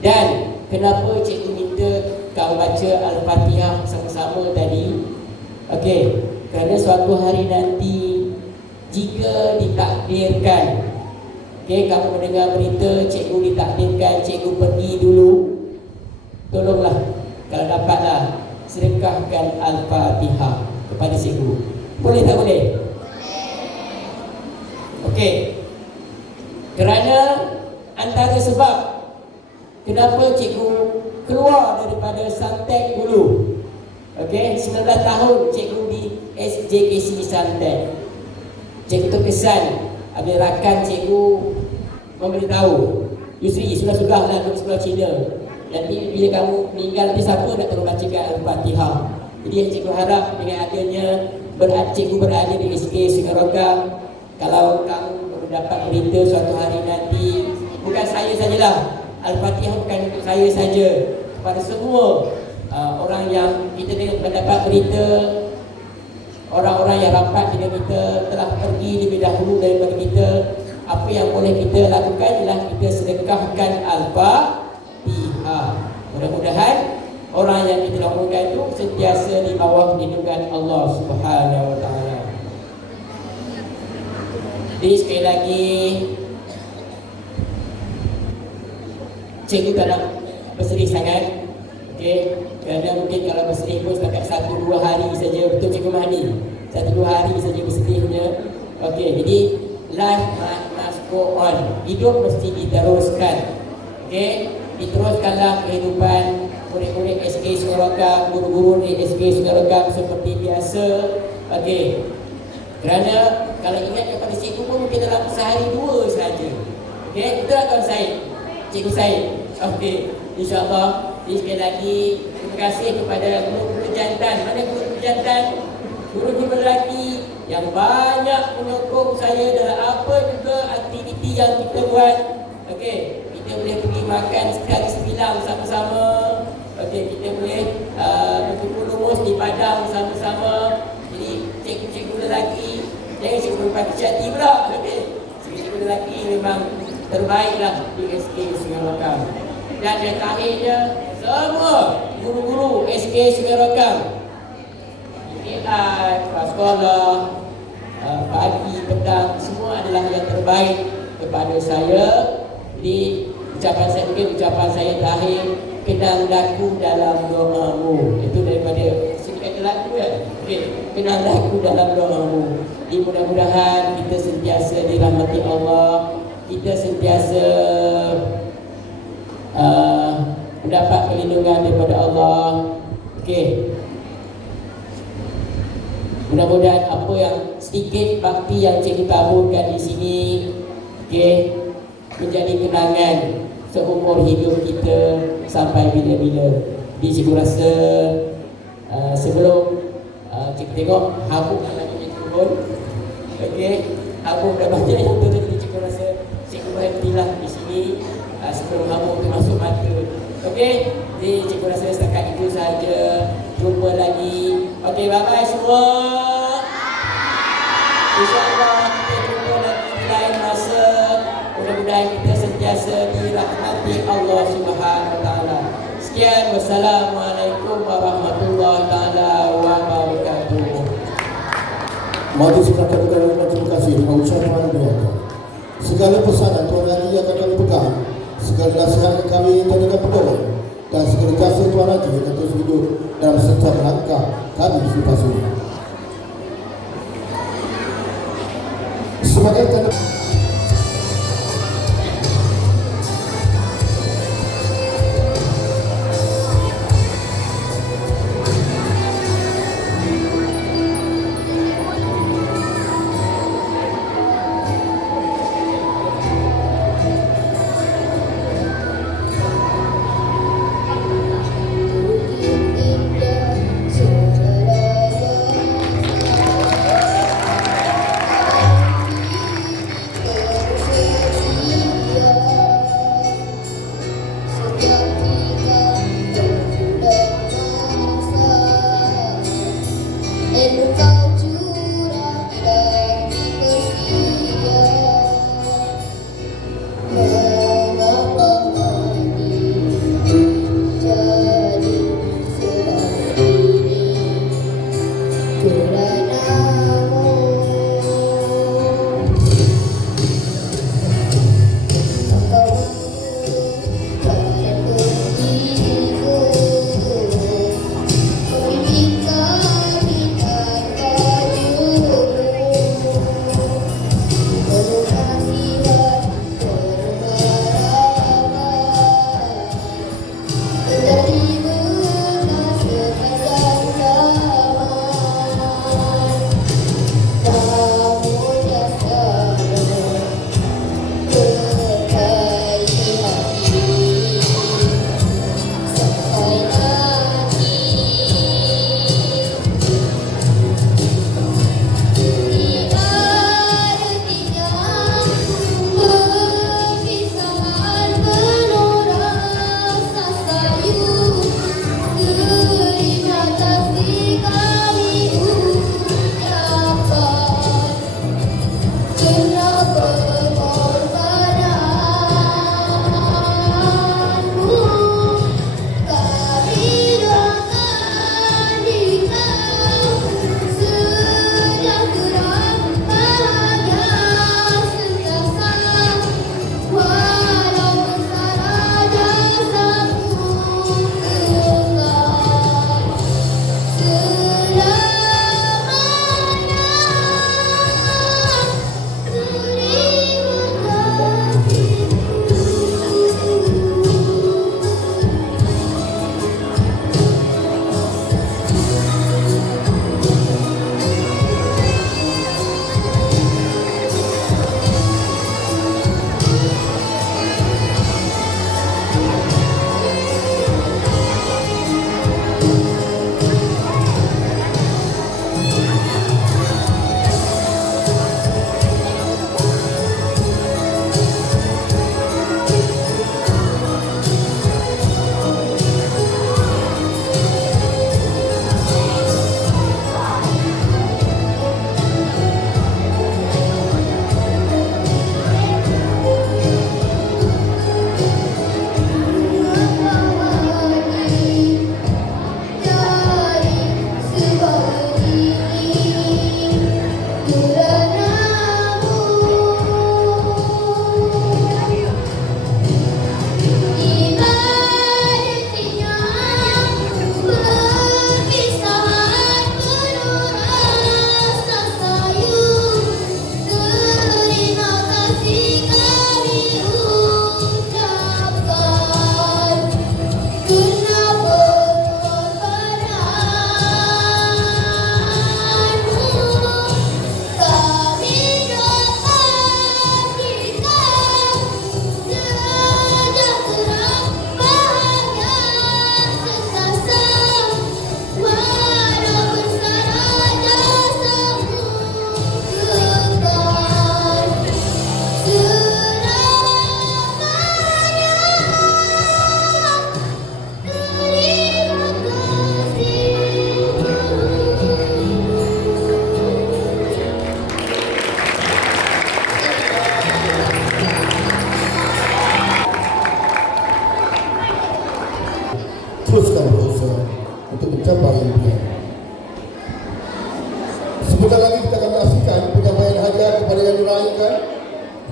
Dan kenapa cikgu minta kau baca Al-Fatihah sama-sama tadi? Okey, kerana suatu hari nanti jika ditakdirkan, okey, kamu mendengar berita cikgu ditakdirkan cikgu pergi dulu, tolonglah kalau dapatlah sedekahkan Al-Fatihah kepada cikgu. Boleh tak boleh? Okey. Kerana antara sebab kenapa cikgu keluar daripada Suntec dulu. Okey, 19 tahun cikgu di SJKC Suntec. Cikgu terkesan apabila rakan cikgu memberitahu, Yusri sudah-sudahlah ke sekolah Cina. Nanti bila kamu meninggal nanti siapa nak tolong bacakan Al-Fatihah. Jadi yang cikgu harap dengan adanya cikgu berada di SK Sungai Rokam, kalau kamu dapat berita suatu hari nanti, bukan saya sajalah, Al-Fatihah bukan untuk saya saja, kepada semua orang yang kita mendapat berita, orang-orang yang rapat dengan kita telah pergi lebih dahulu daripada kita. Apa yang boleh kita lakukan ialah kita sedekahkan Al-Fatihah. Mudah-mudahan orang yang kita doakan itu sentiasa di bawah lindungan Allah Subhanahu Wa Taala. Jadi sekali lagi, cikgu tak nak bersedih sangat. Okey, kerana mungkin kalau bersedih pun setakat 1-2 hari saja. Betul Cikgu Mahdi? 1-2 hari saja bersedihnya. Okey, jadi life must go on. Hidup mesti diteruskan. Okey, diteruskanlah kehidupan murid-murid SK Sungai Rokam, guru-guru di SK Sungai Rokam seperti biasa. Okey, kerana kalau ingat kepada cikgu pun mungkin dalam sehari 2 saja. Okey, betul tak kawan Syed? Cikgu Syed. Okey, insya-Allah. Jadi sekali lagi terima kasih kepada guru-guru jantan. Mana guru-guru jantan? Guru-guru lelaki yang banyak menyokong saya dalam apa juga aktiviti yang kita buat. Okey, kita boleh pergi makan sekali sebilang sama-sama. Okey, kita boleh berkumpul rumus di padang sama-sama. Jadi cikgu-cikgu lelaki, jangan cikgu perempuan kecil pula. Okey, cikgu lelaki memang terbaiklah di SK Sungai Rokang. Dan yang terakhirnya, semua guru-guru SK Sungai Rokang, kelas sekolah, pagi, petang, semua adalah yang terbaik kepada saya. Jadi ucapan saya terakhir, kenang daku dalam doamu. Itu daripada sedikit lagu ya. Okay. Kenang daku dalam doamu. Jadi mudah-mudahan kita sentiasa dirahmati Allah, kita sentiasa mendapat perlindungan daripada Allah. Okey. Mudah-mudahan apa yang sedikit bakti yang cikgu taburkan di sini, okey, menjadi kenangan seumur hidup kita sampai bila-bila. Jadi cikgu rasa sebelum cikgu tengok habuk yang lagi turun, okey, habuk dah banyak yang turun, jadi cikgu rasa cikgu berhentilah di sini sebelum habuk tu masuk mata. Okey, jadi cikgu rasa setakat itu sahaja. Jumpa lagi. Okey, bye-bye semua. InsyaAllah kita jumpa lagi di lain masa. Mudah-mudahan kita sentiasa dirahmati Allah Subhanahu Wa Taala. Sekian, wassalamualaikum warahmatullahi taala wabarakatuh. Mari kita katakan terima kasih dengan ucapan doa. Segala pesanan Tuan Haji akan kami pegang, segala nasihat kami tadakan pedoman, dan segala jasa Tuan Haji akan terus hidup dalam setiap langkah kami selepas ini. Sebagai tanda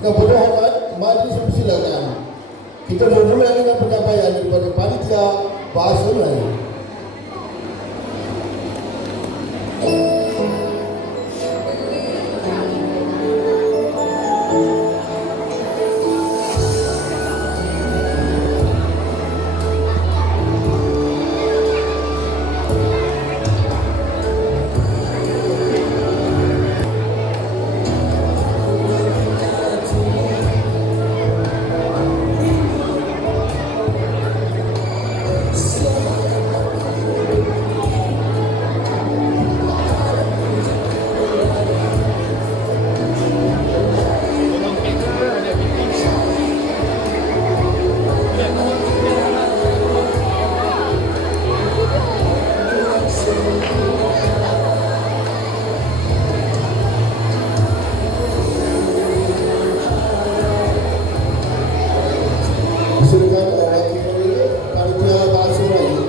Dengan penuh hormat, majlis persilakan. Kita bermula dengan penyampaian daripada Panitia Bahasa Melayu. Silakan wakil Panitia Bahasa Melayu.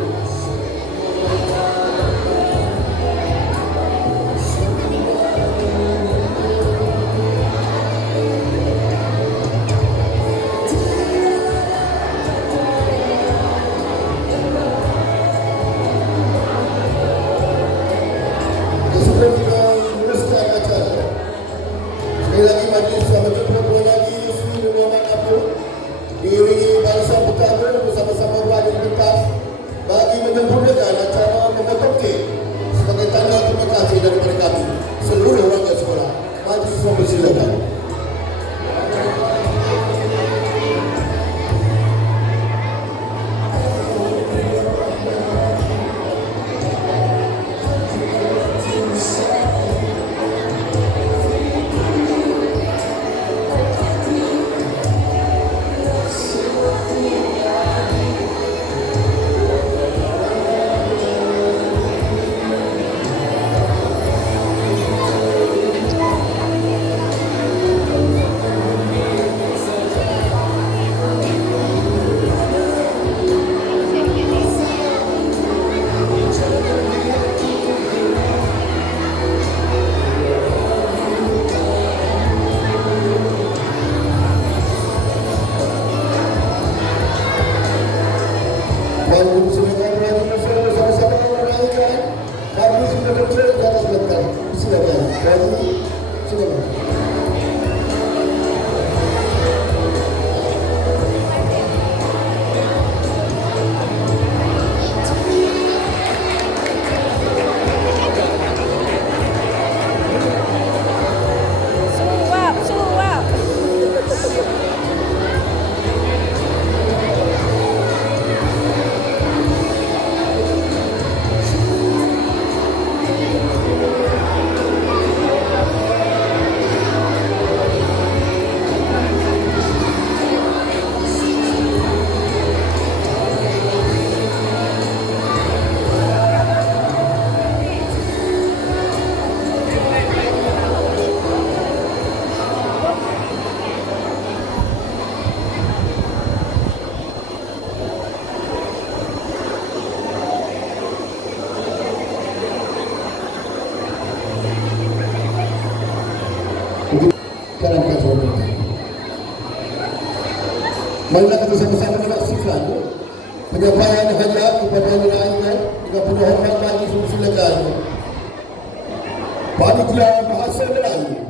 Sebelum kita meneruskan acara, sekali lagi majlis sama Tuan Haji Sri Muhammad Abdul diiringi barisan pertama bersama-sama berada di pentas bagi menyempurnakan acara memotong kek sebagai tanda terima kasih daripada kami seluruh warga sekolah. Majlis mempersilakan. Marilah kita sama-sama menyaksikan penyampaian hadiah kepada diraihkan dengan penuh hormat bagi silakan Panitia Bahasa Melayu.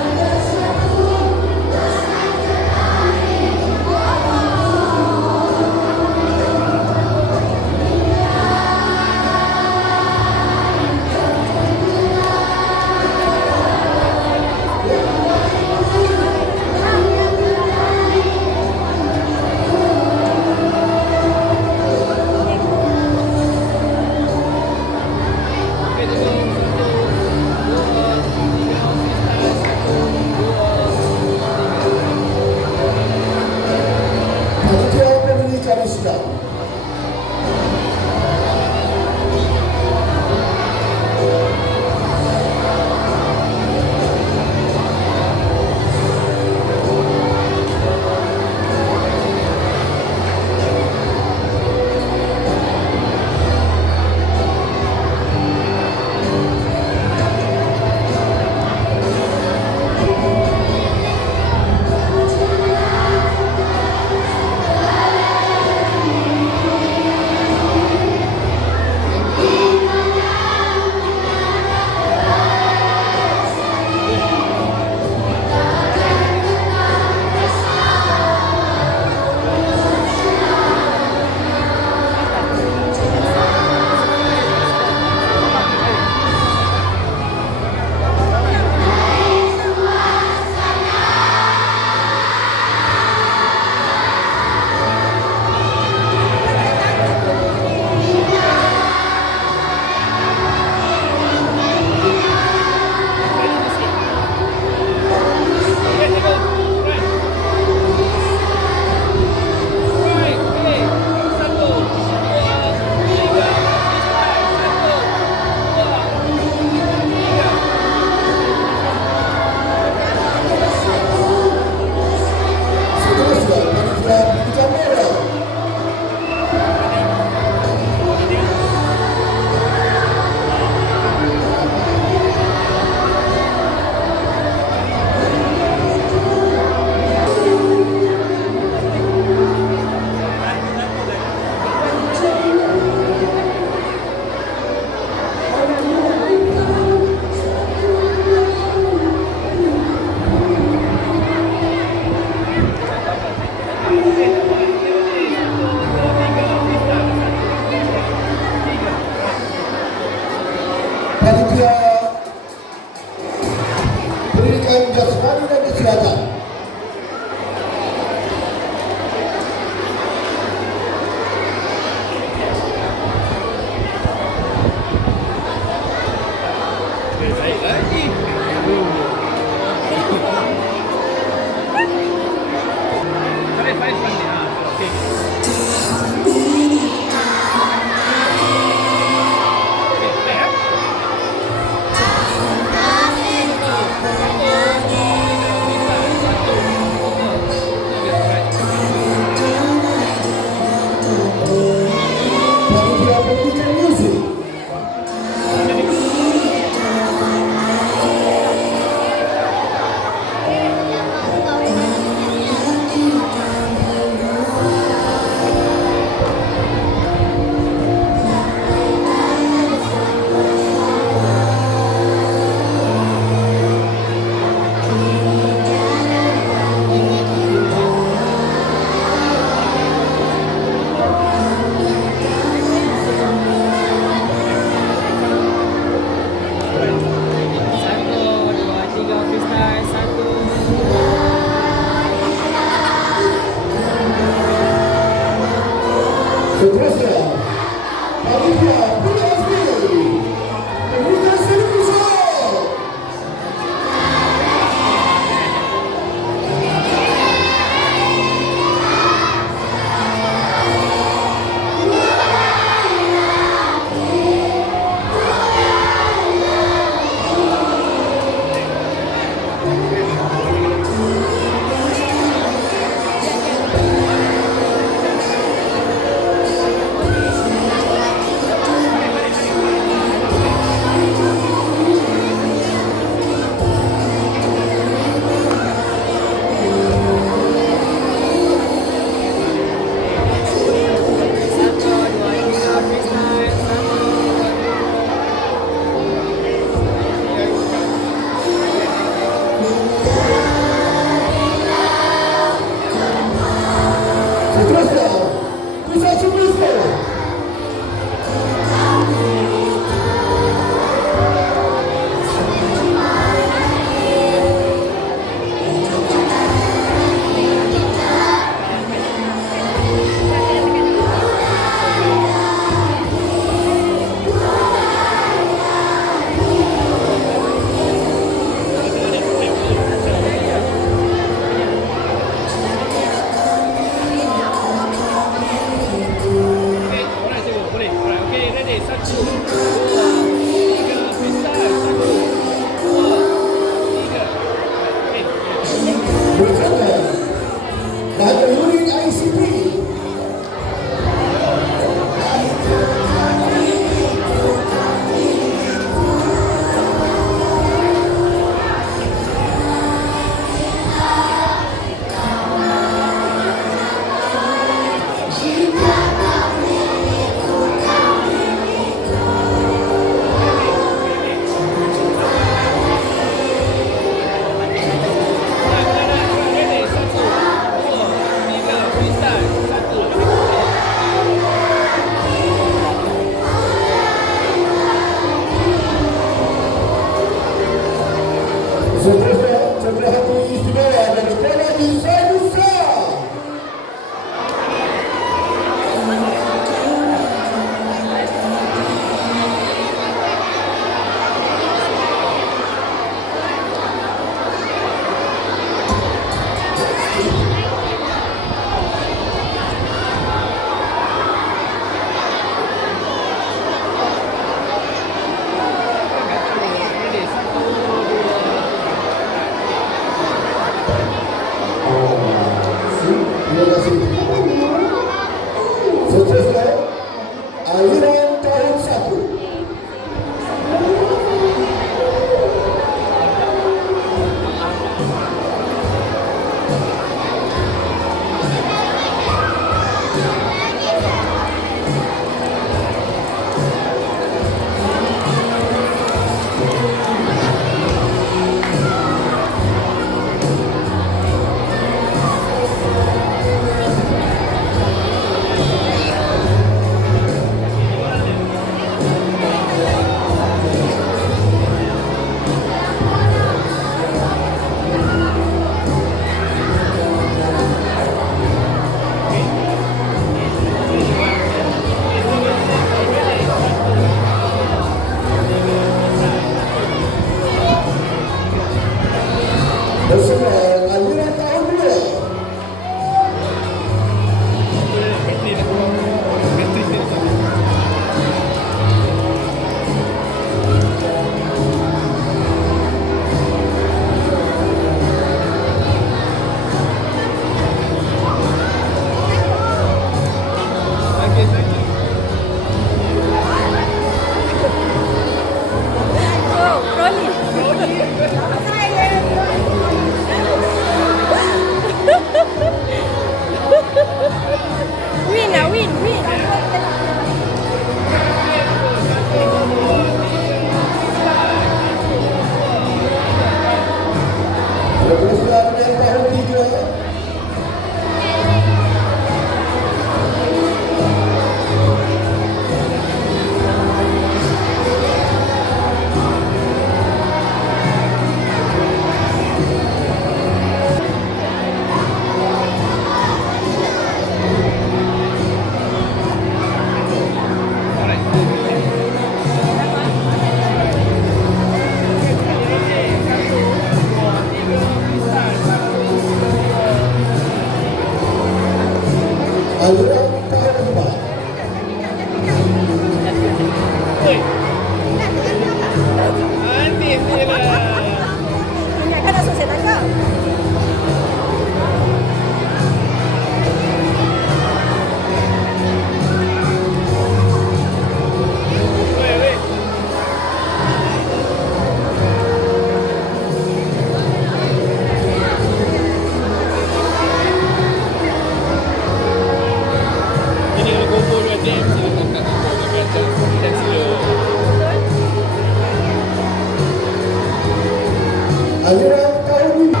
Aliran tahun ini.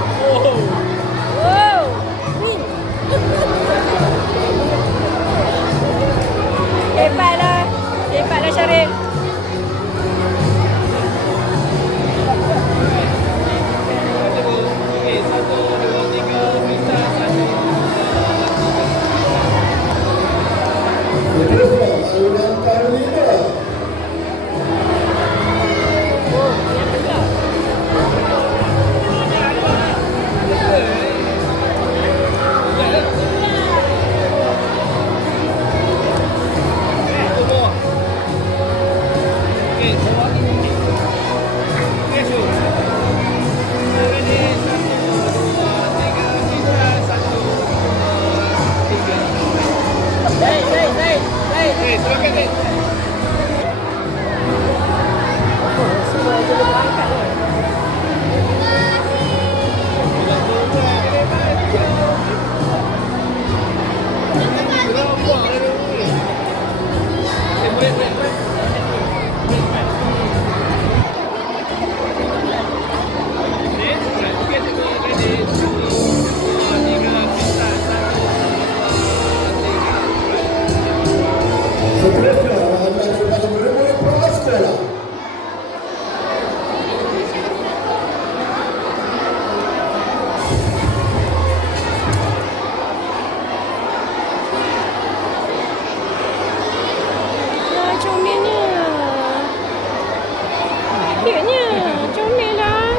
Hebatlah Syarif. Seterusnya, aliran tahun ini. Seterusnya, anda kepada murid-murid prasekolah. Comelnya. Cute-nya. Comel lah.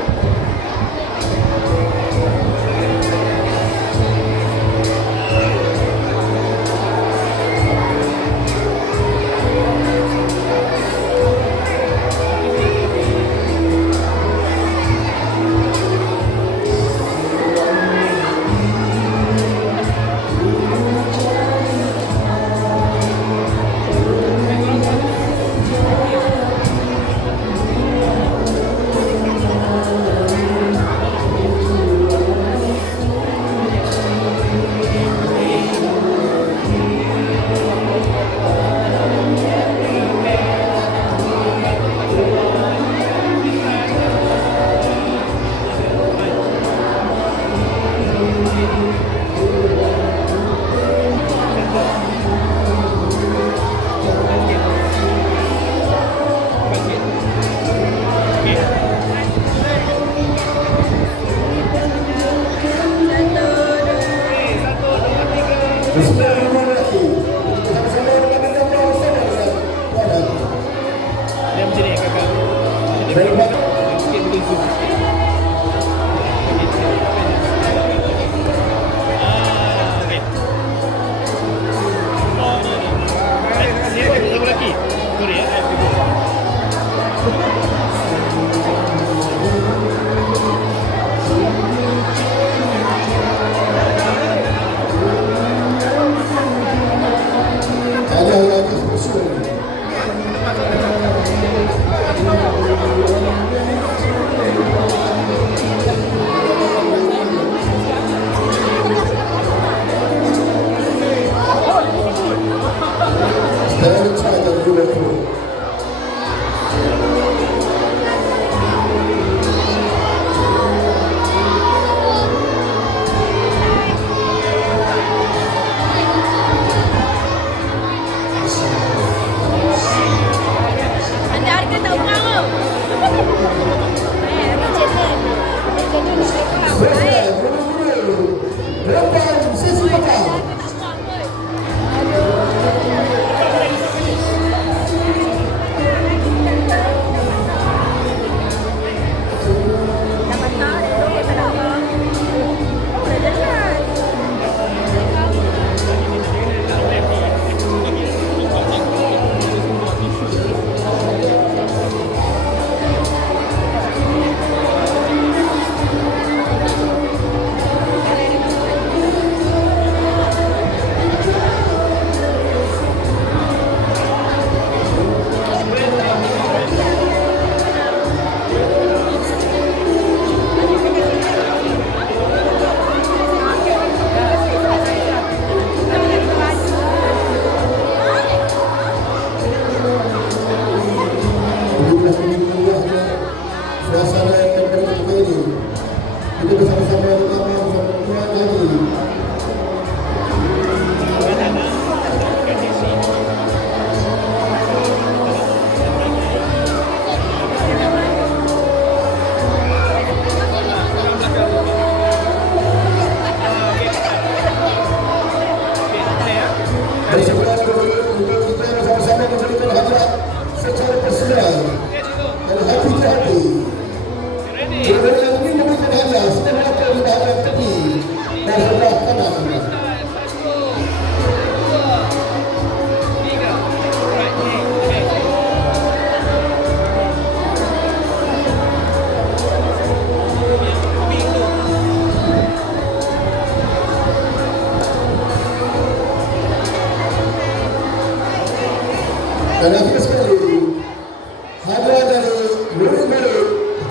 Bismillahirrahmanirrahim. Kita sama-sama dengan gambar bersama dengan tuan. Dia macam ni kakak. Baik. Sikit boleh zoom sikit. Okey. Oh, ni. Terima kasih. Terima kasih. Sorry ya. Ada yang bersyukur.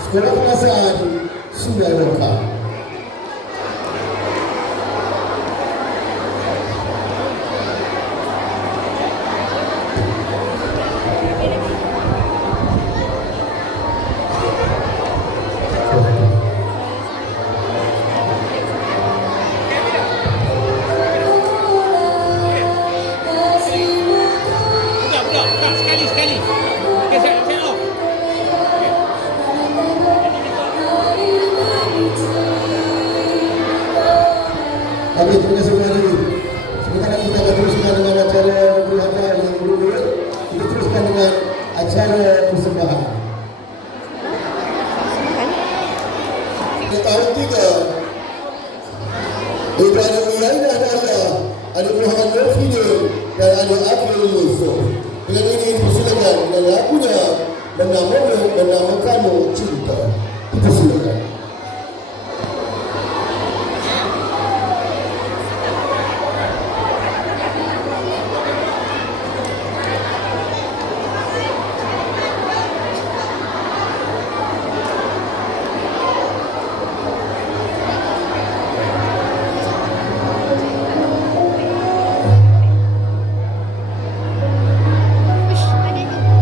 Sekolah Kebangsaan Sungai Roka. Okey, terima kasih banyak. Sekarang kita akan teruskan dengan acara memberi hadiah yang berikut. Kita teruskan dengan acara persembahan. Tahun 3 Ibrahim Iraina Dahlia, ada Muhammad Nurfidin dan ada Akhil Yusuf. Dengan ini dipersilakan dengan lagunya Menamakanmu Cinta. Dipersilakan. Ada ni.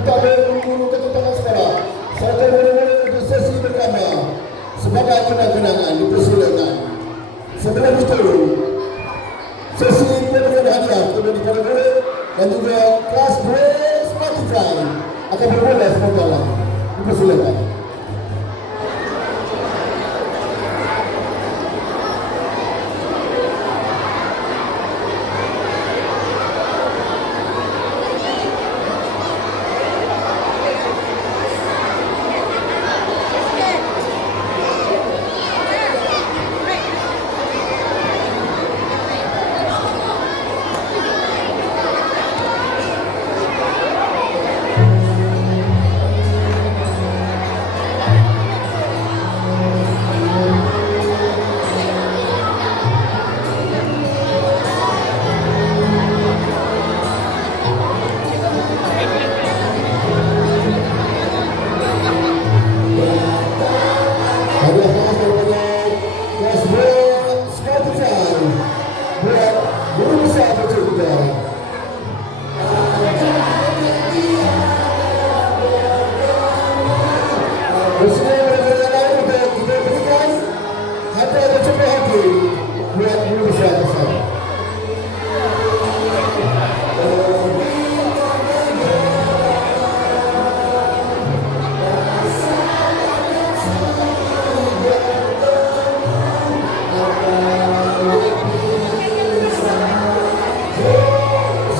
pertama mengguru ketutangan sekarang. Serta mula-mula untuk sesi bergambar sebagai kenang-kenangan dipersilakan. Sebelum itu, sesi pemberian hadiah kepada para murid dan juga kelas 2 Spotify akan bermula sebentar. Dipersilakan.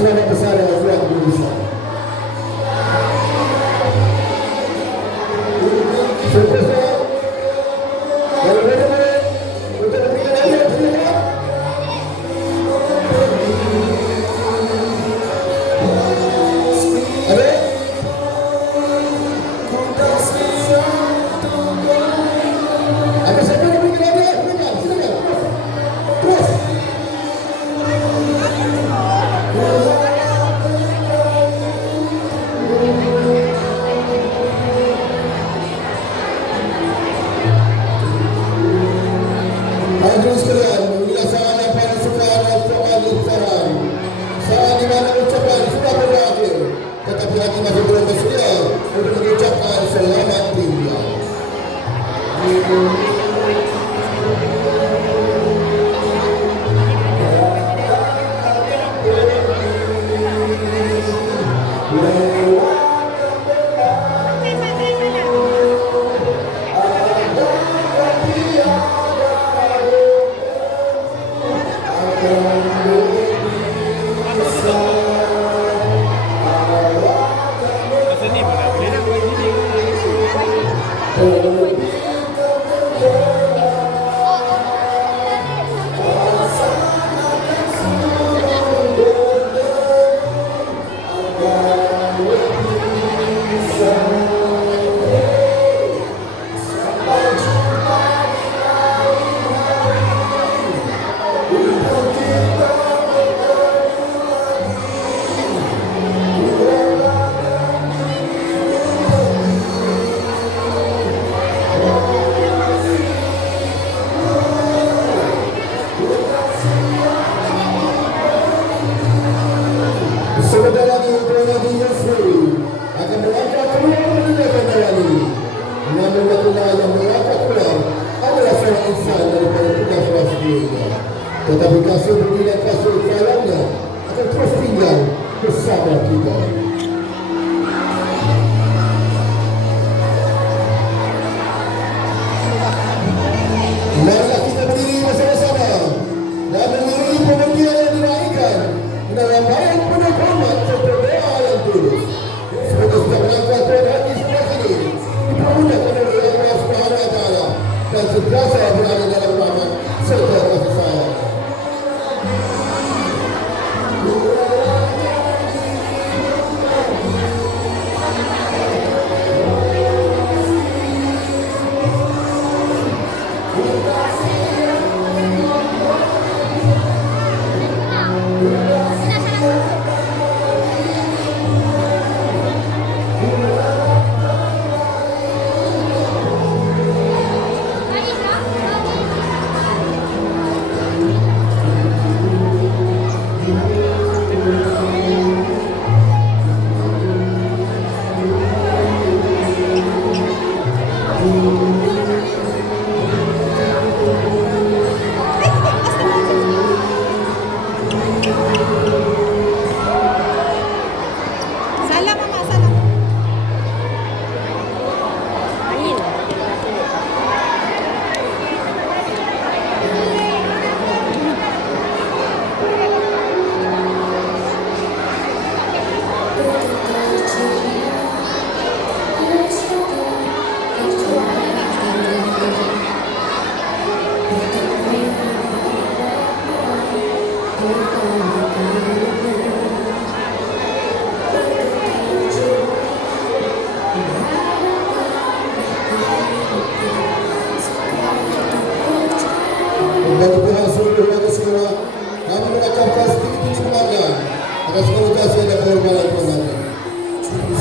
Selamat besar dan selamat berusaha. Selesai. Kalau boleh, kita berikan hadiah silakan. Ada? Ada siapa yang berikan hadiah? Silakan. Terus. Hadirin sekalian, bila saat yang paling suka adalah soal ucapan. Saat di mana ucapan sudah berakhir, tetapi hati masih belum bersedia untuk mengucapkan selamat tinggal. Sebentar lagi Nabi Yusri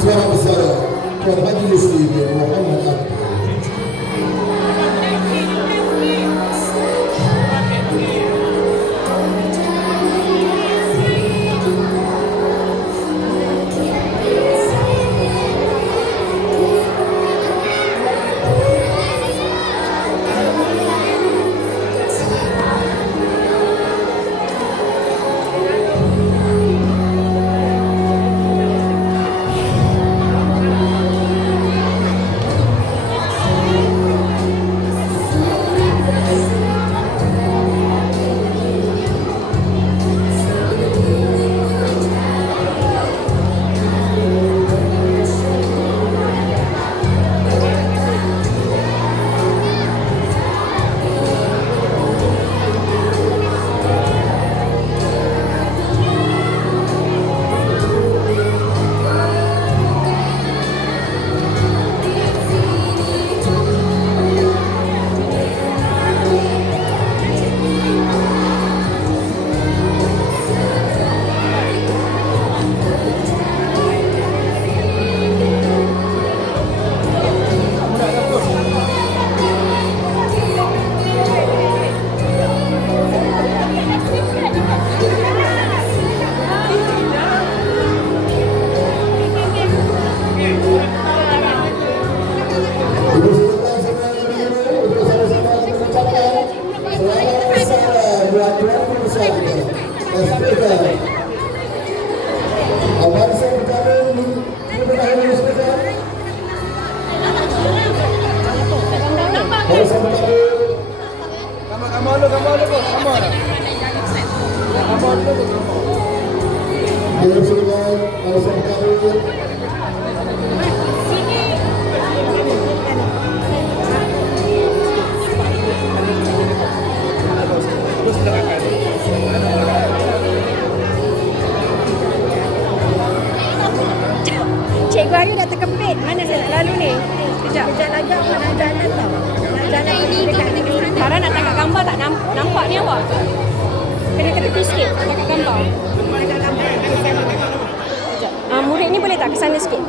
Suara Pesara Tuan Haji Yusri bin Muhammad Abdi. Cikgu hari dah terkepit. Mana saya nak lalu ni? Kejap lagi awak nak jalan tau. Nak jalan ini dekat sana. Farah nak tangkap gambar tak? Nampak ni awak? Kena tepi sikit. Tangkap gambar. Murid ni boleh tak ke sana sikit?